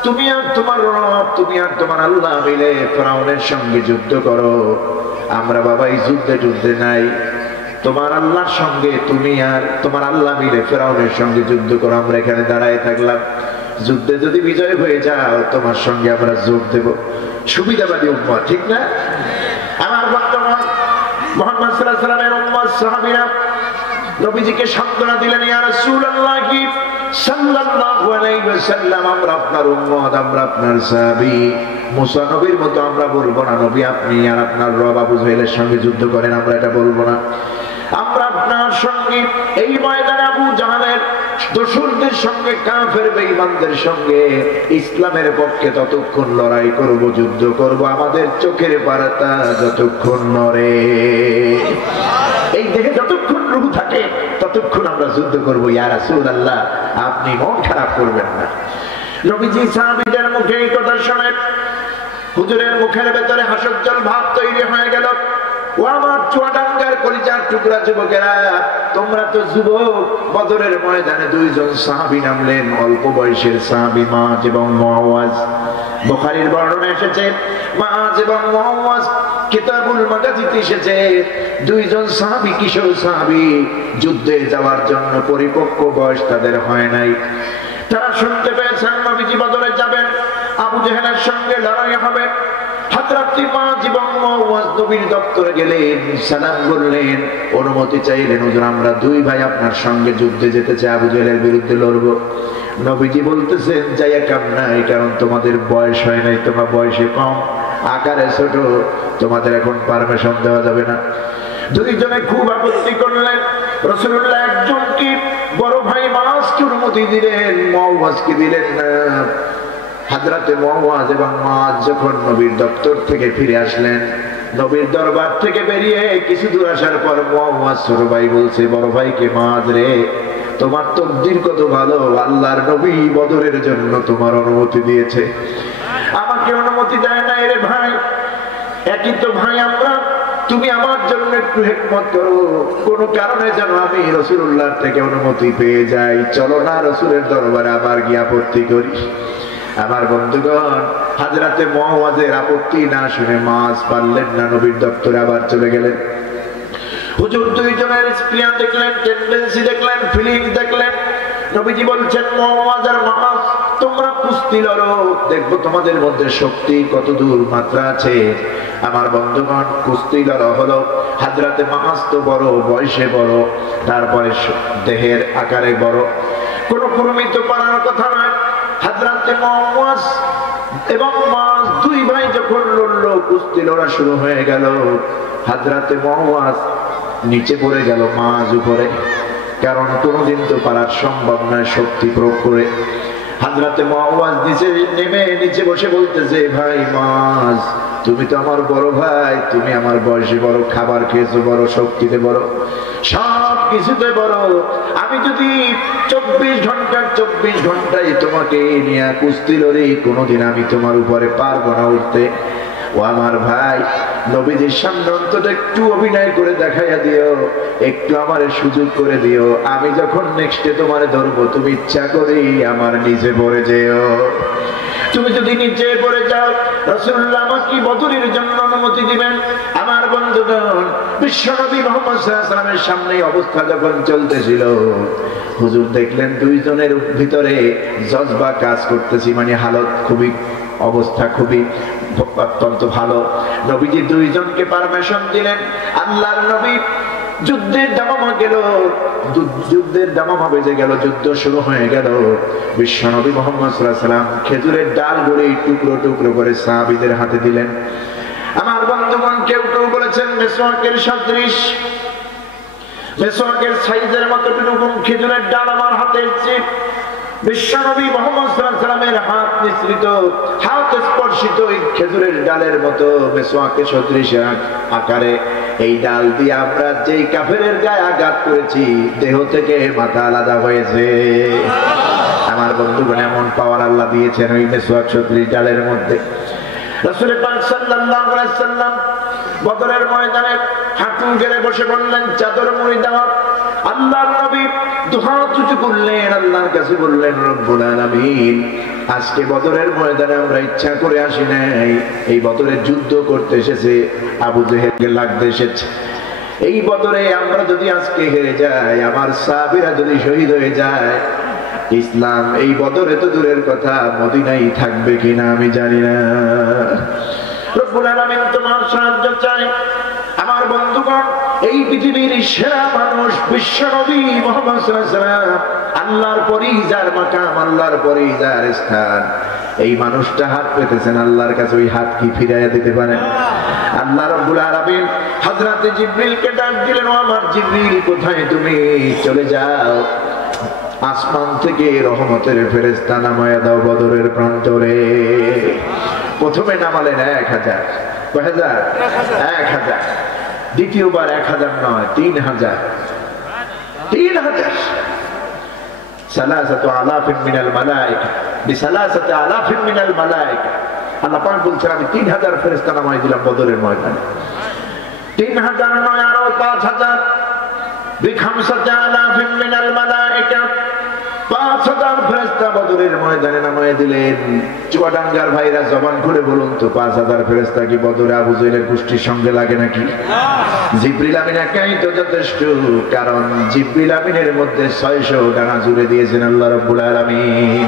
তুমি আর তোমার রব, তুমি আর তোমার আল্লাহ মিলে ফিরআউনের সঙ্গে যুদ্ধ করো। আমরা বাবা এই যুদ্ধে নাই, তোমার আল্লাহর সঙ্গে তুমি আর তোমার আল্লাহ মিলে ফিরআউনের সঙ্গে যুদ্ধ করো। আমরা এখানে দাঁড়ায় থাকলাম, যুদ্ধে যদি বিজয় হয়ে যাও তোমার সঙ্গে আমরা যোগ দেব। সুবিধাবাদী উম্মত, ঠিক না? আমার বর্তমান মুহাম্মদ সাল্লাল্লাহু আলাইহি ওয়াসাল্লামের উম্মত সাহাবীরা নবীজিকে সান্ত্বনা দিলেন, ইয়া রাসূলুল্লাহ সাল্লাল্লাহু আলাইহি ওয়াসাল্লাম, আমরা আপনার উম্মত, আমরা আপনার সাহাবী। মুসা নবীর মতো আমরা বলবো না, নবী আপনি আর আপনার রব আবু জেহেলের সঙ্গে যুদ্ধ করেন, আমরা এটা বলবো না। আমরা আপনার সঙ্গে এই ময়দানে আবু জাহালের দোসরদের সঙ্গে, কাফের বেঈমানদের সঙ্গে ইসলামের পক্ষে ততক্ষণ লড়াই করব, যুদ্ধ করব, আমাদের চোখের পাতা যতক্ষণ নড়ে, এই দেহে যতক্ষণ রূহ থাকে ততক্ষণ আমরা যুদ্ধ করব। ইয়া রাসূলুল্লাহ, আপনি মন খারাপ করবেন না। নবীজি সাহাবীদের মুখে এই কথা শুনে হুজুরের মুখের ভেতরে হাস্যোজ্জ্বল ভাব তৈরি হয়ে গেল। ও আমার চুয়াডাঙ্গার কলিজার টুকরা যুবকেরা, তোমরা তো যুবক। বদরের ময়দানে 2 জন সাহাবী নামলেন, অল্প বয়সের সাহাবী, মাআজ এবং মুআওয়াজ। বুখারীর বর্ণনা এসেছে, মাআজ এবং মুআওয়াজ কিতাবুল মাগাজিতে এসেছে, 2 জন সাহাবী, কিশোর সাহাবী, যুদ্ধে যাওয়ার জন্য পরিপক্ক বয়স তাদের হয় নাই। তারা শুনতে পেয়েছেন নবীজি বদরে যাবেন, আবু জেহেলের সঙ্গে লড়াই হবে। হযরত মাআজ এবং মুআওয়াজ নবীর দপ্তরে গেলেন, সালাম বললেন, অনুমতি চাইলেন, হুজুর আমরা 2 ভাই আপনার সঙ্গে যুদ্ধে যেতে চাই, আবু জেহেলের বিরুদ্ধে লড়ব। নবীজি বলতেছেন, যাইয়া কাম নাই, কারণ তোমাদের বয়স হয় নাই, তোমরা বয়সে কম, আকারে ছোট, তোমাদের এখন পারমিশন দেওয়া যাবে না। 2 জনে খুব আপত্তি করলেন। রাসূলুল্লাহ একজনকে, বড় ভাই মাআজকে অনুমতি দিলেন, মুআওয়াজকে দিলেন না। হযরতে মুআওয়াজ এবং মাআজ যখন নবীর দপ্তর থেকে ফিরে আসলেন, নবীর দরবার থেকে বেরিয়ে কিছু দূর আসার পর মুআওয়াজ ছোট ভাই বলছে বড় ভাইকে, মাআজ রে, তোমার তকদির কত ভালো, আল্লাহর নবী বদরের জন্য তোমার অনুমতি দিয়েছে, আমাকে অনুমতি দেয় না রে ভাই। একই তো ভাই আমরা, তুমি আমার জন্য একটু হিকমত করো, কোন কারণে যেন আমি রাসূলুল্লাহ থেকে অনুমতি পেয়ে যাই, চলো না রাসূলের দরবারে আবার গিয়ে আপত্তি করি। আমার বন্ধুগণ, হযরতে মুআযের আপত্তি না শুনে মাছ পারলেন না, নবীর দপ্তরে আবার চলে গেলেন। হুজুর দুইজনের স্প্রিয়া দেখলেন, টেন্ডেন্সি দেখলেন, ফিলিংস দেখলেন। নবীজি বলছেন, মুআয আর মাআজ, তোমরা কুস্তি লড়ো, দেখবো তোমাদের মধ্যে শক্তি কত দূর মাত্রা আছে। আমার বন্ধুগণ, কুস্তি লড়া হলো। হযরতে মাআজ তো বড়, বয়সে বড়, তারপরে দেহের আকারে বড়, কোনো কুর্মি তো পারার কথা নয়। হযরতে মুআয এবং মাআজ দুই ভাই যখন লড়লো, কুস্তি লড়া শুরু হয়ে গেল। হযরতে মুআয নিচে পড়ে গেল, মাআজ উপরে, কারণ কোনোদিন তো পারার সম্ভব নয় শক্তি প্রয়োগ করে। হযরতে মুআয নিচে বসে বলতেছে, ভাই মাআজ, তুমি তো আমার বড় ভাই, তুমি আমার বয়সে বড়, খাবার খেয়েছো বড়, শক্তিতে বড়, সব কিছুতে বড়। আমি যদি 24 ঘন্টায় তোমাকে নিয়ে কুস্তি লড়ি, কোনোদিন আমি তোমার উপরে পারবো না উঠতে। ও আমার ভাই, নবীজির সামনে অন্তত একটু অভিনয় করে দেখাইয়া দিও, একটু আমারে সুযোগ করে দিও। আমি যখন নেক্সটে তোমারে ধরবো, তুমি ইচ্ছা করেই আমার নিচে পড়ে যেও। তুমি যদি নিচে পড়ে যাও, রাসূলুল্লাহ আমাকে বদরের জন্য অনুমতি দিবেন। আমার বন্ধুগণ, বিশ্বনবী মুহাম্মদ সাল্লাল্লাহু আলাইহি ওয়াসাল্লামের সামনে অবস্থা যখন চলতেছিল, হুজুর দেখলেন দুইজনের ভিতরে জজবা কাজ করতেছি, মানে হালত খুবই, অবস্থা খুবই অত্যন্ত ভালো। নবীজি দুইজনকে পারমিশন দিলেন। আল্লাহর নবী যুদ্ধের দামামা গেল, যুদ্ধের দামামা বেজে গেল, যুদ্ধ শুরু হয়ে গেল। বিশ্বনবী মুহাম্মদ সাল্লাল্লাহু আলাইহি ওয়াসাল্লাম খেজুরের ডালগুলি টুকরো টুকরো করে সাহাবীদের হাতে দিলেন। আমার বন্ধুগণ, কেউ কেউ বলেছেন মেসওয়াকের সদৃশ, মেসওয়াকের সাইজের মতো এরকম খেজুরের ডাল আমার হাতে এসেছে। বিশ্বনবী মুহাম্মদ সাল্লাল্লাহু আলাইহি ওয়াসাল্লামের হাত মিশ্রিত, হাত স্পর্শিত এই খেজুরের ডালের মতো মেসওয়াকের সদৃশ আকারে এই ডাল দিয়ে আমরা যেই কাফেরের গায়ে আঘাত করেছি, দেহ থেকে মাথা আলাদা হয়েছে। আমার বন্ধুগণ, এমন পাওয়ার আল্লাহ দিয়েছেন ওই মেসওয়াক সদৃশ ডালের মধ্যে। রাসূল পাক সাল্লাল্লাহু আলাইহি ওয়াসাল্লাম বদরের ময়দানে হাঁটু গেড়ে বসে বললেন, চাদর মুড়ি দাও। আল্লাহর নবী দুহাত উঁচু করলেন, আল্লাহর কাছে বললেন, রব্বুল আলামিন, আজকে বদরের ময়দানে আমরা ইচ্ছা করে আসি নাই, এই বদরে যুদ্ধ করতে এসেছে, আবু জেহেলকে লাগতে এসেছে। এই বদরে আমরা যদি আজকে হেরে যাই, আমার সাহাবীরা যদি শহীদ হয়ে যায়, ইসলাম এই বদরে তো দূরের কথা, মদিনায় থাকবে কিনা আমি জানি না। রব্বুল আলামিন তোমার সাহায্য চাই। আমার বন্ধুগণ, এই পৃথিবীর সেরা মানুষ বিশ্বনবী মুহাম্মদ সাল্লাল্লাহু আলাইহি ওয়াসাল্লাম, আল্লাহর পরেই যার মাকাম, আল্লাহর পরেই যার স্থান, এই মানুষটা হাত পেতেছেন আল্লাহর কাছে, ওই হাত কি ফিরাইয়া দিতে পারে? আল্লাহ রাব্বুল আলামিন হযরত জিবরিলকে ডাক দিলেন, ও আমার জিবরিল, কোথায় তুমি? চলে যাও, আসমান থেকে রহমতের ফেরেশতা নামায়া দাও বদরের প্রান্তরে। প্রথমে নামালেন 1000, কয় হাজার? 1000। দ্বিতীয়বার 1000 নয়, 3000। 3000 সালাসাতু আলাফিন মিনাল মালায়েকা, বিসালাসাতি আলাফিন মিনাল মালায়েকা। আল্লাহ পাক বলছেন, আমি 3000 ফেরেশতা নামাই দিলাম বদরের ময়দানে। 3000 নয়, আরো 5000, বিখামসাতি আলাফিন মিনাল মালায়েকা। 5000 ফেরেশতা বদরের ময়দানে নামায় দিলেন। চুয়াডাঙ্গার ভাইরা জবান খুলে বলুন তো, 5000 ফেরেশতা কি বদরে আবু জেহেলের গোষ্ঠীর সঙ্গে লাগে নাকি? জিবরিল আমিন একাই তো যথেষ্ট, কারণ জিবরিল আমিনের মধ্যে 600 ডানা জুড়ে দিয়েছেন আল্লাহ রাব্বুল আলামিন।